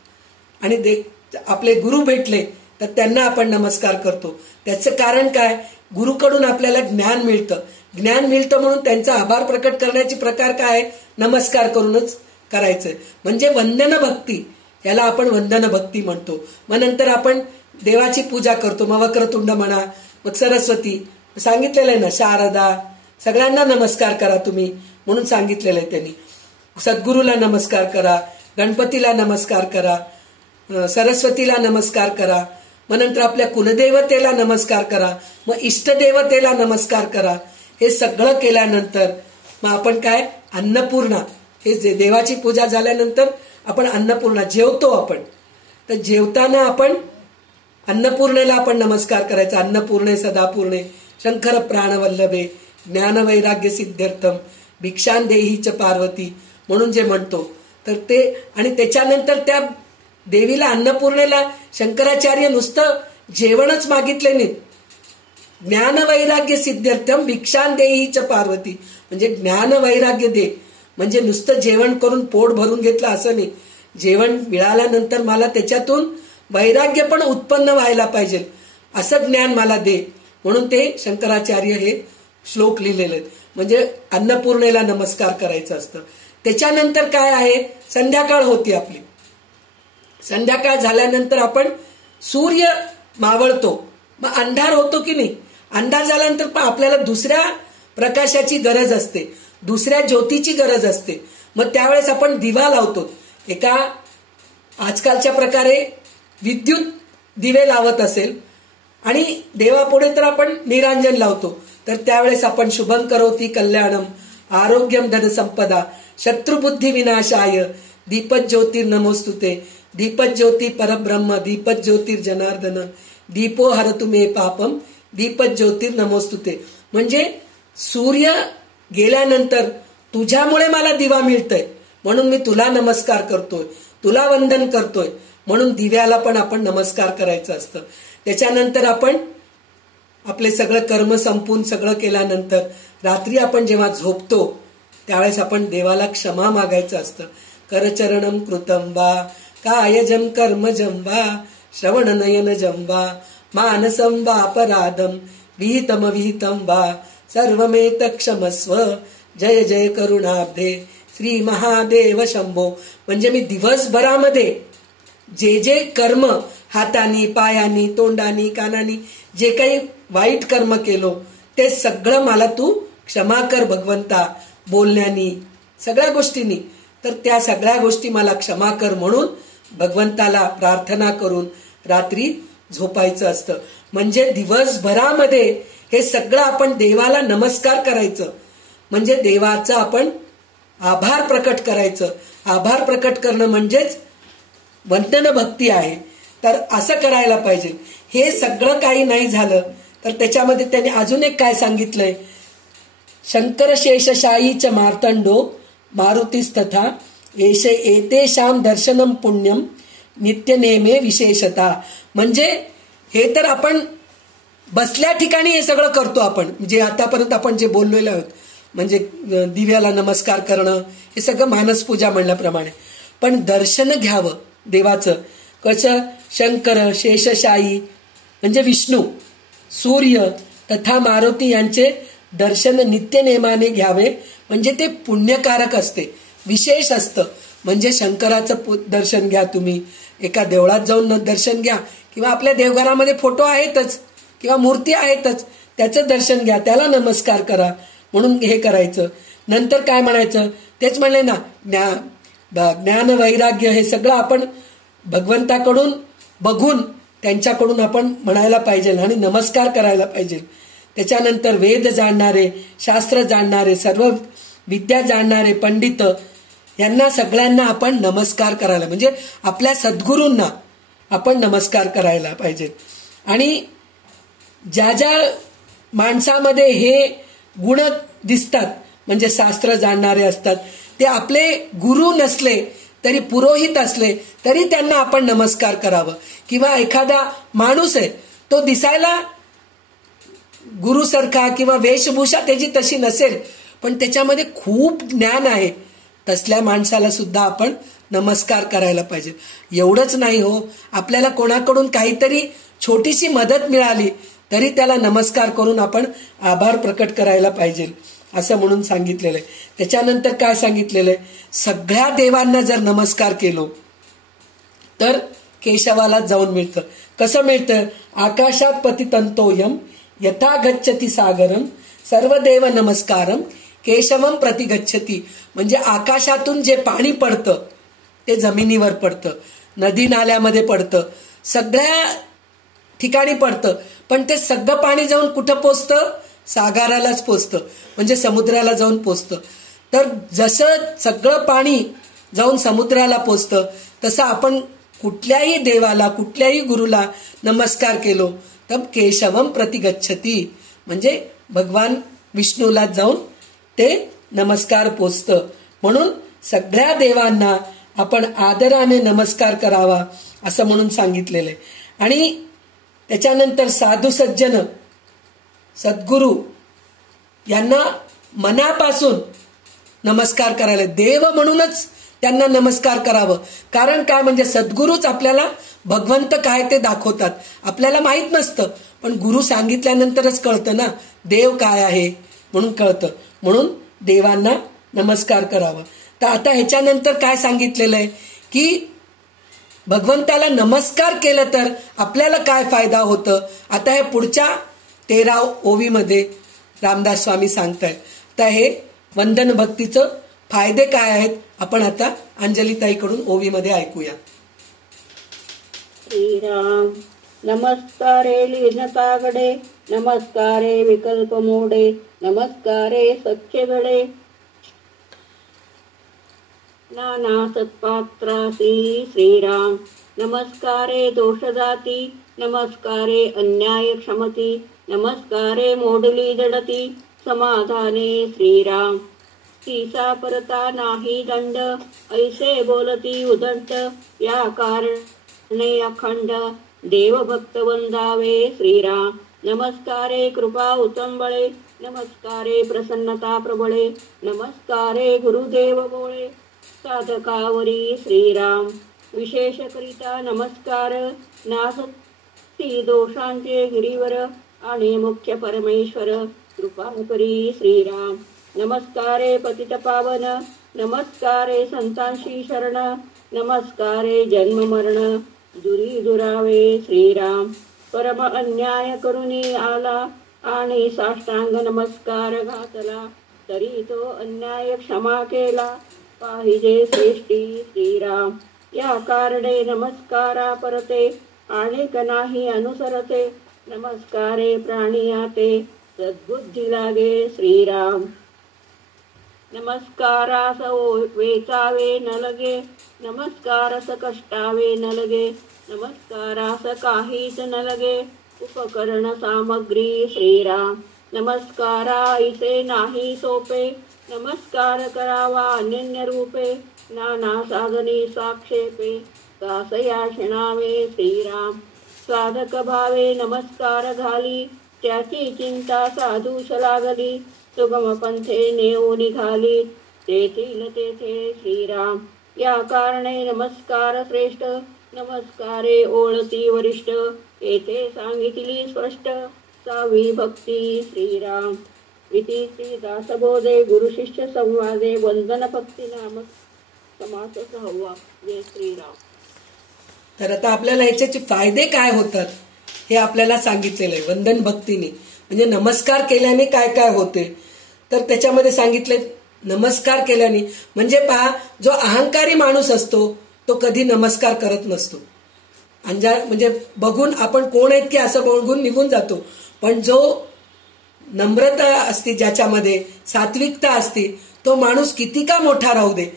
आणि आपले गुरु भेटले तर त्यांना आपण नमस्कार करतो. त्याचं कारण काय? गुरुकडून आपल्याला ज्ञान मिळतं. ज्ञान मिळतं म्हणून त्यांचा आभार प्रकट करण्याचे प्रकार काय? नमस्कार करूनच करायचंय. म्हणजे वंदन भक्ती, याला आपण वंदन भक्ती म्हणतो. मग नंतर आपण देवाची पूजा करतो. मग वक्रतुंड म्हणा, मग सरस्वती सांगितलेलं आहे ना, शारदा, सगळ्यांना नमस्कार करा तुम्ही म्हणून सांगितलेलं आहे त्यांनी. सद्गुरूला नमस्कार करा, गणपतीला नमस्कार करा, सरस्वतीला नमस्कार करा. मग नंतर आपल्या कुलदेवतेला नमस्कार करा, मग इष्टदेवतेला नमस्कार करा. हे सगळं केल्यानंतर मग आपण काय? अन्नपूर्णा, हे देवाची पूजा झाल्यानंतर आपण अन्नपूर्णा जेवतो आपण. तर जेवताना आपण अन्नपूर्णेला आपण नमस्कार करायचा. अन्नपूर्णे सदापूर्णे शंकर प्राणवल्लभे ज्ञानवैराग्य सिद्ध्यर्थम भिक्षान देहीच पार्वती म्हणून जे म्हणतो तर ते. आणि त्याच्यानंतर त्या देवीला अन्नपूर्णेला शंकराचार्य नुसतं जेवणच मागितले नाहीत, ज्ञान वैराग्य सिद्ध्यर्थम भिक्षान देही च पार्वती. म्हणजे ज्ञान वैराग्य दे, म्हणजे नुसतं जेवण करून पोट भरून घेतलं असं नाही. जेवण मिळाल्यानंतर मला त्याच्यातून वैराग्य पण उत्पन्न व्हायला पाहिजे, असं ज्ञान मला दे. म्हणून ते शंकराचार्य हे श्लोक लिहिलेले आहेत. म्हणजे अन्नपूर्णेला नमस्कार करायचं असतं. त्याच्यानंतर काय आहे, संध्याकाळ होती आपली. संध्याकाळ झाल्यानंतर आपण सूर्य मावळतो, मग अंधार होतो की नाही. अंधार झाल्यानंतर पण आपल्याला दुसऱ्या प्रकाशाची गरज असते, दुसऱ्या ज्योतीची गरज असते. मग त्यावेळेस आपण दिवा लावतो. एका आजकालच्या प्रकारे विद्युत दिवे लावत असेल आणि देवापुढे तर आपण निरांजन लावतो. तर त्यावेळेस आपण शुभं करोति कल्याणम आरोग्यम धनसंपदा शत्रुबुद्धी विनाशाय दीपज्योतिर्नमोस्तुते दीपज्योती परब्रह्म दीपज्योतिर्जनार्दन दीपो हरतु मे पापम दीपज्योतिर्नमोस्तुते. म्हणजे सूर्य गेल्यानंतर तुझ्यामुळे मला दिवा मिळतोय, म्हणून मी तुला नमस्कार करतोय, तुला वंदन करतोय. म्हणून दिव्याला पण आपण नमस्कार करायचं असतं. त्याच्यानंतर आपण आपले सगळं कर्म संपून सगळं केल्यानंतर रात्री आपण जेव्हा झोपतो त्यावेळेस आपण देवाला क्षमा मागायचं असतं. करचरणम कृतम वा कायजम कर्मजम वा श्रवण नयन जम वा मानसम वा अपराधम विहितम विहितम वा सर्वमेत क्षमस्व जय जय करुणाब्धे श्री महादेव शंभो. म्हणजे मी दिवसभरामध्ये जे जे कर्म हातानी पायानी तोंडानी कानानी जे काही वाईट कर्म केलो ते सगळं मला तू क्षमा कर भगवंता, बोलण्यानी सगळ्या गोष्टींनी. तर त्या सगळ्या गोष्टी मला क्षमा कर म्हणून भगवंताला प्रार्थना करून रात्री झोपायचं असतं. म्हणजे दिवसभरामध्ये हे सगळं आपण देवाला नमस्कार करायचं, म्हणजे देवाचा आपण आभार प्रकट करायचं. आभार प्रकट करणं म्हणजेच वंदन भक्ती आहे. तर असं करायला पाहिजे. हे सगळं काही नाही झालं तर त्याच्यामध्ये त्यांनी अजून एक काय सांगितलंय, शंकर शेषशायीच मार्तंडो मारुतीस्तथा येशे एतेषाम दर्शनम पुण्यम नित्यनेमे विशेषता. म्हणजे हे तर आपण बसल्या ठिकाणी हे सगळं करतो. आपण जे आतापर्यंत आपण जे बोललेलो आहोत, म्हणजे दिव्याला नमस्कार करणं, हे सगळं मानसपूजा म्हणल्याप्रमाणे. पण दर्शन घ्यावं देवाचं कसं, शंकर शेषशायी म्हणजे विष्णू, सूर्य तथा मारुती यांचे दर्शन नित्यनेमाने घ्यावे. म्हणजे ते पुण्यकारक असते, विशेष असतं. म्हणजे शंकराचं दर्शन घ्या तुम्ही, एका देवळात जाऊन दर्शन घ्या, किंवा आपल्या देवघरामध्ये फोटो आहेतच किंवा मूर्ती आहेतच, त्याचं दर्शन घ्या, त्याला नमस्कार करा. म्हणून हे करायचं. नंतर काय म्हणायचं, तेच म्हणले ना, ज्ञान वैराग्य हे सगळं आपण भगवंताकडून बघून त्यांच्याकडून आपण म्हणायला पाहिजे आणि नमस्कार करायला पाहिजे. त्याच्यानंतर वेद जाणणारे, शास्त्र जाणणारे, सर्व विद्या जाणणारे पंडित यांना सगळ्यांना आपण नमस्कार करायला, म्हणजे आपल्या सद्गुरूंना आपण नमस्कार करायला पाहिजे. आणि ज्या ज्या माणसामध्ये हे गुण दिसतात, म्हणजे शास्त्र जाणणारे असतात, ते आपले गुरु नसले तरी पुरोहित असले तरी त्यांना आपण नमस्कार करावं. किंवा एखादा माणूस आहे तो दिसायला गुरुसारखा किंवा वेशभूषा त्याची तशी नसेल पण त्याच्यामध्ये खूप ज्ञान आहे, तसल्या माणसाला सुद्धा आपण नमस्कार करायला पाहिजे. एवढंच नाही हो, आपल्याला कोणाकडून काहीतरी छोटीशी मदत मिळाली तरी त्याला नमस्कार करून आपण आभार प्रकट करायला पाहिजे, असं म्हणून सांगितलेलं आहे. त्याच्यानंतर काय सांगितलेलं आहे, सगळ्या देवांना जर नमस्कार केलो तर केशवाला जाऊन मिळतं. कसं मिळतं, आकाशात पतितंतोयम यथा गच्छति सागरम सर्वदेव नमस्कारम केशवम प्रति गच्छति. म्हणजे आकाशातून जे पाणी पडतं ते जमिनीवर पडतं, नदी नाल्यामध्ये पडतं, सगळ्या ठिकाणी पडतं, पण ते सगळं पाणी जाऊन कुठं पोचतं, सागरालाच पोचतं, म्हणजे समुद्राला जाऊन पोचतं. तर जसं सगळं पाणी जाऊन समुद्राला पोचतं तसं आपण कुठल्याही देवाला कुठल्याही गुरुला नमस्कार केलो तर केशवम प्रति गच्छति, म्हणजे भगवान विष्णूला जाऊन ते नमस्कार पोचतं. म्हणून सगळ्या देवांना आपण आदराने नमस्कार करावा असं म्हणून सांगितलेलं आहे. आणि त्याच्यानंतर साधू सज्जन सद्गुरू यांना मनापासून नमस्कार करायला, देव म्हणूनच त्यांना नमस्कार करावं. कारण काय, म्हणजे सद्गुरूच आपल्याला भगवंत काय ते दाखवतात. आपल्याला माहित नसतं, पण गुरु सांगितल्यानंतरच कळतं ना देव काय आहे, म्हणून कळतं. म्हणून देवांना नमस्कार करावा. तर आता ह्याच्यानंतर काय सांगितलेलं आहे की भगवंताला नमस्कार केलं तर आपल्याला काय फायदा होतं. आता हे पुढच्या 13 ओवीमध्ये रामदास स्वामी सांगतायत. तर हे वंदन भक्तीचं फायदे काय आहेत आपण आता अंजलीताईकडून ओवीमध्ये ऐकूया. श्रीराम नमस्कारे लीनतागडे, नमस्कारे विकल्प मोडे, नमस्कारे सच्चे घडे, नाना सत्पात्रासी. श्रीराम नमस्कारे दोष जाती, नमस्कारे अन्याय क्षमती, नमस्कारे मोडली जडती समाधाने. श्रीराम तिसा परता नाही दंड, ऐसे बोलती उदंड, या कारणे अखंड देवभक्त वंदावे. श्रीराम नमस्कारे कृपा उतंबळे, नमस्कारे प्रसन्नता प्रबळे, नमस्कारे गुरुदेव बोळे साधकावरी. श्रीराम विशेष करिता नमस्कार, नासती दोषांचे गिरीवर आणि मुख्य परमेश्वर कृपा करी. श्रीराम नमस्कारे पतित पावन, नमस्कारे संतांशी शरण, नमस्कारे जन्म मरण दुरी दुरावे. श्रीराम परम अन्याय करुणी आला आणि साष्टांग नमस्कार घातला, तरी तो अन्याय क्षमा केला पाहिजे श्रेष्ठी. श्रीराम या कारणे नमस्कारा परते, अनेक नाही अनुसरते, नमस्कारे प्राणियाते सद्बुद्धी लागे. श्रीराम नमस्कारास वेचावे न लगे, नमस्कारास कष्टावे न लगे, नमस्कारास काहीच न लगे उपकरण सामग्री. श्रीराम नमस्कारा इसे नाही सोपे, नमस्कार करावा अनन्य रूपे, नाना साधनी साक्षेपे कासया शिणावे. श्रीराम साधक भावे नमस्कार घाली, त्याची चिंता साधूस लागली, सुगम पंथे नेऊ निघाली तेथील तेथे. श्रीराम या कारणे नमस्कार श्रेष्ठ, नमस्कारे ओळती वरिष्ठ, येथे सांगितली स्पष्ट 6वी भक्ती. श्रीराम इति श्री दासबोधे गुरुशिष्य संवादे वंदन भक्ती नाम समास 6वा. जय श्रीराम. तर आता आपल्याला ह्याचे फायदे काय होतात हे आपल्याला सांगितलेलं आहे वंदन भक्तीने. म्हणजे नमस्कार केल्याने काय काय होते तर त्याच्यामध्ये सांगितले, नमस्कार केल्याने म्हणजे पहा, जो अहंकारी माणूस असतो तो कधी नमस्कार करत नसतो. म्हणजे बघून आपण कोण आहेत की असं बघून निघून जातो. पण जो नम्रता असते, ज्याच्यामध्ये सात्विकता असते, तो माणूस किती का मोठा राहू दे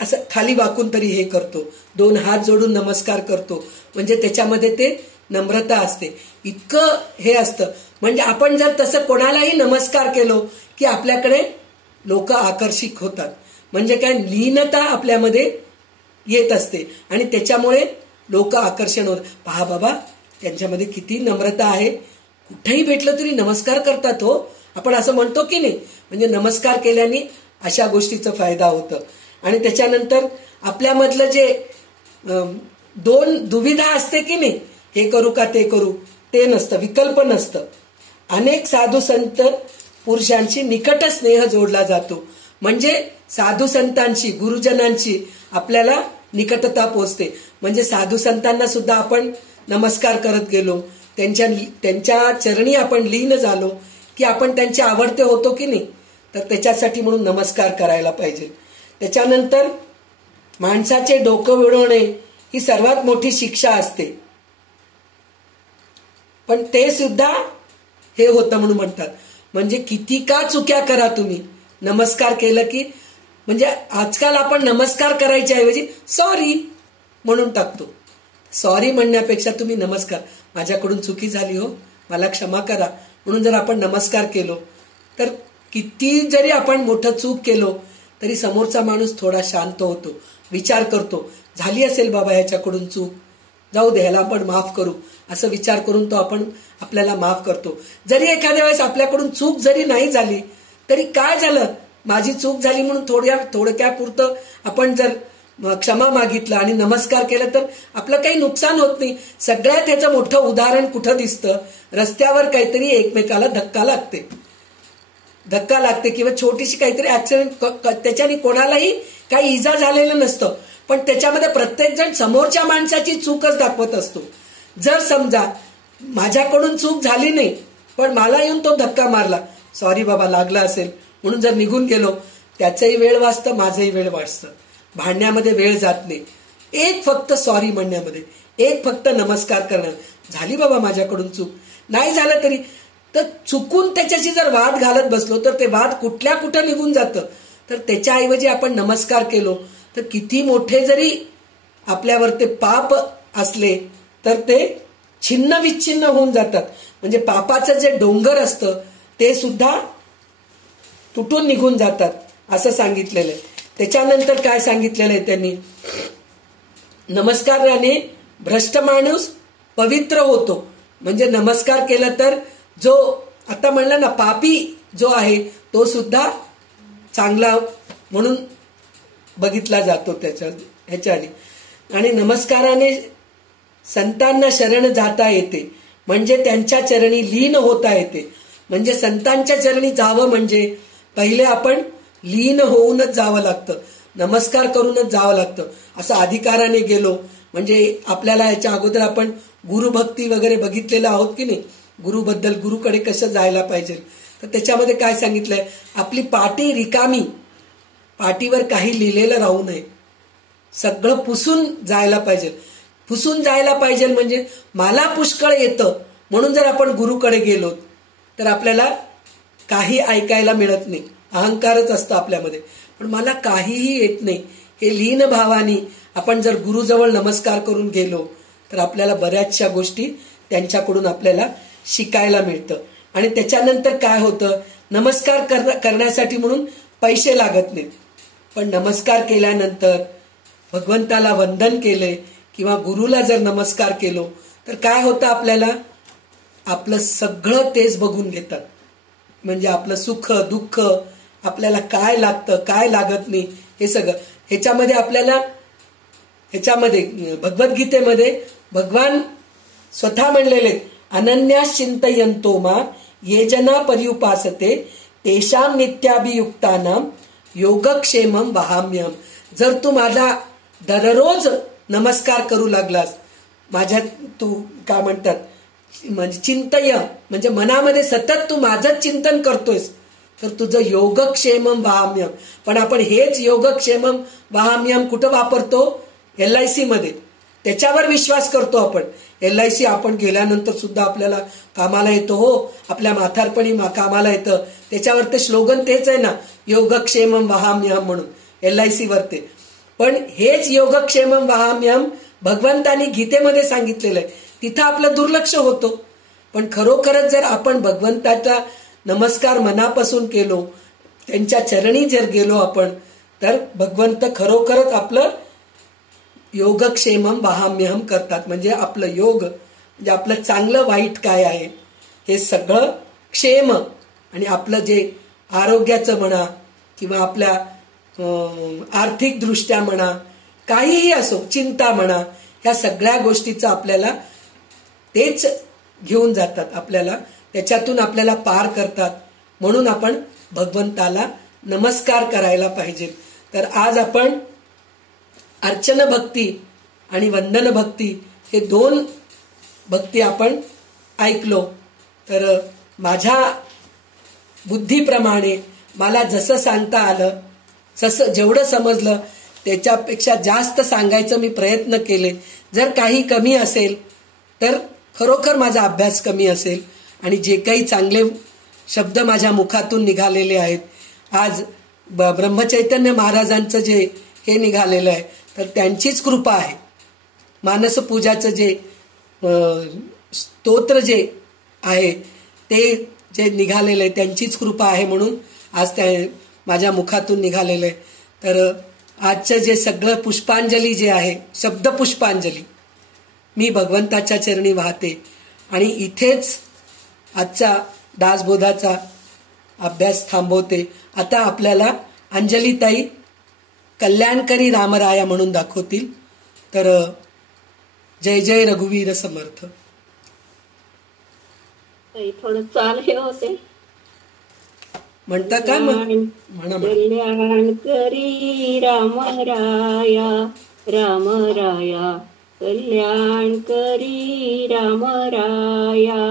असं खाली वाकून तरी हे करतो, 2 हात जोडून नमस्कार करतो. म्हणजे त्याच्यामध्ये ते नम्रता असते, इतकं हे असतं. म्हणजे आपण जर तसं कोणालाही नमस्कार केलो की आपल्याकडे लोक आकर्षित होतात. म्हणजे काय, लीनता आपल्यामध्ये येत असते आणि त्याच्यामुळे लोक आकर्षण होत. पहा बाबा त्यांच्यामध्ये किती नम्रता आहे, कुठेही भेटलं तरी नमस्कार करतात हो, आपण असं म्हणतो की नाही. म्हणजे नमस्कार केल्याने अशा गोष्टीचा फायदा होतं. आणि त्याच्यानंतर आपल्यामधलं जे 2 दुविधा असते की नाही, हे करू का ते करू, ते नसतं, विकल्प नसतं. अनेक साधू संत पुरुषांशी निकट स्नेह जोडला जातो. म्हणजे साधू संतांची, गुरुजनांची आपल्याला निकटता पोचते. म्हणजे साधू संतांना सुद्धा आपण नमस्कार करत गेलो, त्यांच्या चरणी आपण लीन झालो की आपण त्यांचे आवडते होतो की नाही. तर त्याच्यासाठी म्हणून नमस्कार करायला पाहिजे. त्याच्यानंतर माणसाचे डोकं विळवणे ही सर्वात मोठी शिक्षा असते, पण ते सुद्धा हे होतं म्हणून म्हणतात. म्हणजे किती का चुक्या करा तुम्ही, नमस्कार केलं की, म्हणजे आजकाल आपण नमस्कार करायच्या ऐवजी सॉरी म्हणून टाकतो. सॉरी म्हणण्यापेक्षा तुम्ही नमस्कार, माझ्याकडून चुकी झाली हो, मला क्षमा करा म्हणून जर आपण नमस्कार केलो तर किती जरी आपण मोठं चूक केलो तरी समोरचा माणूस थोडा शांत होतो, विचार करतो, झाली असेल बाबा ह्याच्याकडून चूक, जाऊ दे ह्याला आपण माफ करू असं विचार करून तो आपण आपल्याला माफ करतो. जरी एखाद्या वेळेस आपल्याकडून चूक जरी नाही झाली तरी काय झालं, माझी चूक झाली म्हणून थोडक्यापुरतं आपण जर क्षमा मागितलं आणि नमस्कार केलं तर आपलं काही नुकसान होत नाही. सगळ्यात ह्याचं मोठं उदाहरण कुठं दिसतं, रस्त्यावर काहीतरी एकमेकाला धक्का लागते किंवा छोटीशी काहीतरी ऍक्सिडेंट, त्याच्याने कोणालाही काही इजा झालेलं नसतं, पण त्याच्यामध्ये प्रत्येक जण समोरच्या माणसाची चूकच दाखवत असतो. जर समजा माझ्याकडून चूक झाली नाही पण मला येऊन तो धक्का मारला, सॉरी बाबा लागला असेल म्हणून जर निघून गेलो, त्याचाही वेळ वाचतं, माझंही वेळ वाचतं, भांडण्यामध्ये वेळ जात नाही. एक फक्त सॉरी म्हणण्यामध्ये, एक फक्त नमस्कार करणं, झाली बाबा माझ्याकडून चूक, नाही झालं तरी तर चुकून त्याच्याशी जर वाद घालत बसलो तर ते वाद कुठं निघून जातं. तर त्याच्याऐवजी आपण नमस्कार केलो तर किती मोठे जरी आपल्यावर ते पाप असले तर ते छिन्न विच्छिन्न होऊन जातात. म्हणजे पापाचं जे डोंगर असतं ते सुद्धा तुटून निघून जातात असं सांगितलेलं आहे. त्याच्यानंतर काय सांगितलेलं आहे त्यांनी, नमस्काराने भ्रष्ट माणूस पवित्र होतो. म्हणजे नमस्कार केला तर जो आता म्हणलं ना पापी जो आहे तो सुद्धा चांगला म्हणून बघितला जातो ह्याच्याने. आणि नमस्काराने संतांना शरण जाता येते, म्हणजे त्यांच्या चरणी लीन होता येते. म्हणजे संतांच्या चरणी जावं म्हणजे पहिले आपण लीन होऊनच जावं लागतं, नमस्कार करूनच जावं लागतं. असं अधिकाराने गेलो म्हणजे आपल्याला याच्या अगोदर आपण गुरुभक्ती वगैरे बघितलेलं आहोत की नाही, गुरुबद्दल, गुरुकडे कसं जायला पाहिजे. तर त्याच्यामध्ये काय सांगितलंय, आपली पाटी रिकामी, पाटीवर काही लिहिलेलं राहू नये, सगळं पुसून जायला पाहिजे. पुसून जायला पाहिजे म्हणजे मला पुष्कळ येतं म्हणून जर आपण गुरुकडे गेलो तर आपल्याला काही ऐकायला मिळत नाही, अहंकारच असतं आपल्यामध्ये. पण मला काहीही येत नाही हे लीन भावानी आपण जर गुरुजवळ नमस्कार करून गेलो तर आपल्याला बऱ्याचशा गोष्टी त्यांच्याकडून आपल्याला शिकायला मिळतं. आणि त्याच्यानंतर काय होतं, नमस्कार करण्यासाठी म्हणून पैसे लागत नाहीत, पण नमस्कार केल्यानंतर भगवंताला वंदन केले किंवा गुरुला जर नमस्कार केलो तर काय होतं, आपल्याला आपलं सगळं तेच बघून घेतात. म्हणजे आपलं सुख दुःख, आपल्याला काय लागतं काय लागत नाही हे सगळं ह्याच्यामध्ये आपल्याला, ह्याच्यामध्ये भगवद्गीतेमध्ये भगवान स्वतः म्हणलेले, अनन्यास चिंतयन्तो मा ये जना पर्युपासते तेषां नित्याभियुक्तानां योगक्षेमं वहाम्यहम्. जर तू माझा दररोज नमस्कार करू लागलास, माझ्या तू काय म्हणतात म्हणजे चिंतय म्हणजे मनामध्ये सतत तू माझंच चिंतन करतोयस तर तुझं योगक्षेमं वहाम्यहम्. पण आपण हेच योगक्षेमं वहाम्यहम् कुठं वापरतो, LIC मध्ये. त्याच्यावर विश्वास करतो आपण. LIC आपण गेल्यानंतर सुद्धा आपल्याला कामाला येतो, हो आपल्या म्हातारपणी कामाला येतं. त्याच्यावर ते स्लोगन तेच आहे ना, योगक्षेमं वहाम्यहम् म्हणून LIC वर ते. पण हेच योगक्षेमं वहाम्यहम् भगवंतानी गीतेमध्ये सांगितलेलं आहे, तिथं आपलं दुर्लक्ष होतं. पण खरोखरच जर आपण भगवंताचा नमस्कार मनापासून केलो, त्यांच्या चरणी जर गेलो आपण, तर भगवंत खरोखरच आपलं योगक्षेमं वहाम्यहम् करतात. म्हणजे आपलं योग म्हणजे आपलं चांगलं वाईट काय आहे हे सगळं क्षेम, आणि आपलं जे आरोग्याचं म्हणा किंवा आपल्या आर्थिक दृष्ट्या म्हणा, काहीही असो, चिंता म्हणा, ह्या सगळ्या गोष्टीचं आपल्याला तेच घेऊन जातात, आपल्याला त्याच्यातून आपल्याला पार करतात. म्हणून आपण भगवंताला नमस्कार करायला पाहिजे. तर आज आपण अर्चन भक्ती आणि वंदन भक्ती हे दोन भक्ती आपण ऐकलो. तर माझ्या बुद्धीप्रमाणे मला जसं सांगता आलं, जसं जेवढं समजलं त्याच्यापेक्षा जास्त सांगायचं मी प्रयत्न केले. जर काही कमी असेल तर खरोखर माझा अभ्यास कमी असेल, आणि जे काही चांगले शब्द माझ्या मुखातून निघालेले आहेत, आज ब्रह्मचैतन्य महाराजांचं जे हे निघालेलं आहे तर त्यांचीच कृपा आहे. मानसपूजाचं जे स्तोत्र जे आहे ते जे निघालेलं आहे त्यांचीच कृपा आहे, म्हणून आज त्या माझ्या मुखातून निघालेलं आहे. तर आजचं जे सगळं पुष्पांजली जे आहे, शब्द पुष्पांजली, मी भगवंताच्या चरणी वाहते. आणि इथेच आजचा दासबोधाचा अभ्यास थांबवते. आता आपल्याला अंजलीताई कल्याणकरी रामराया म्हणून दाखवतील. तर जय जय रघुवीर समर्थ. थोडं चाल हे होते. म्हणता का? म्हणा. कल्याण करी रामराया रामराया, कल्याण करी रामराया,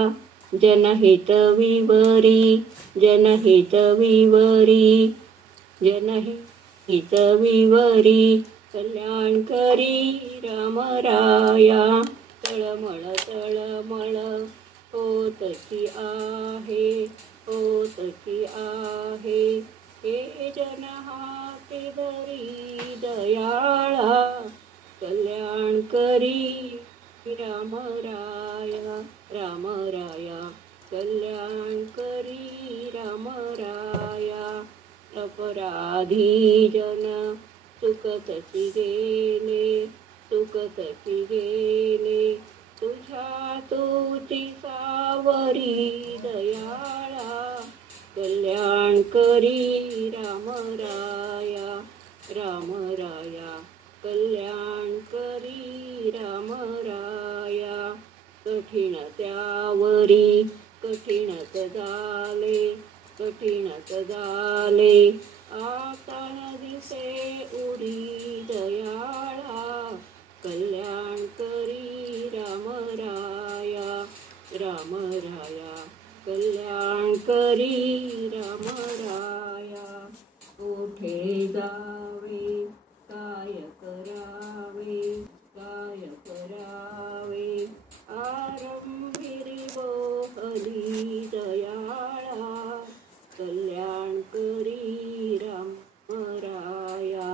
जनहित विवरी जनहित विवरी जनहित विवरी, कल्याण करी रामराया. तळमळ तळमळ होतची आहे होतची आहे, हे जन हाती धरी दयाळा, कल्याण करी रामराया रामराया, कल्याण करी रामराया. अपराधी जन सुखतची गेले सुखतची गेले, तुझ्या तुझी सावरी दयाळा, कल्याण करी रामराया रामराया, कल्याण करी रामराया. कठीणच झाले कठीणच झाले, आता न दिसे उरी दयाळा, कल्याण करी रामराया रामराया, कल्याण करी रामराया. कोठे जावे काय करावे आरंभिरी बोहली दयाळा, कल्याण करी रामराया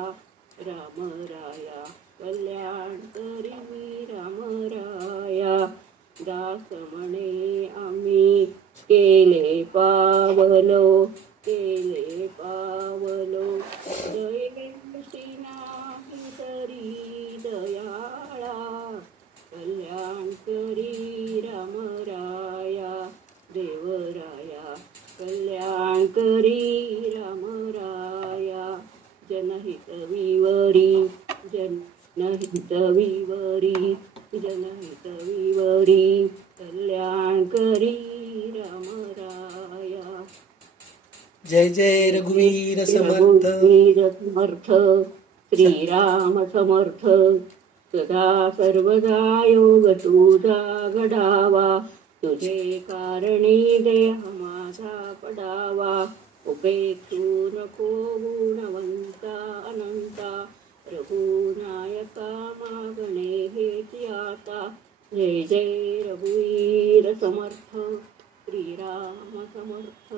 रामराया, कल्याण करी रामराया. दास म्हणे आम्ही केले पावलो दयेशी नाही तरी दयाळा, कल्याण करी रामराया देवराया, कल्याण करी रामराया. जनहित विवरी जनहित विवरी जनहित विवरी, कल्याण करी रामराया. जय जय रघुवीर समर्थ. रघुवीर समर्थ श्रीराम समर्थ. सदा सर्वदा योग तुझा घडावा, तुझे कारणी देह माझा पडावा. उपेक्षू नको गुणवंता अनंता, रघुनायका मागणे हेच आता. जय जय रघुवीर समर्थ श्रीराम समर्थ.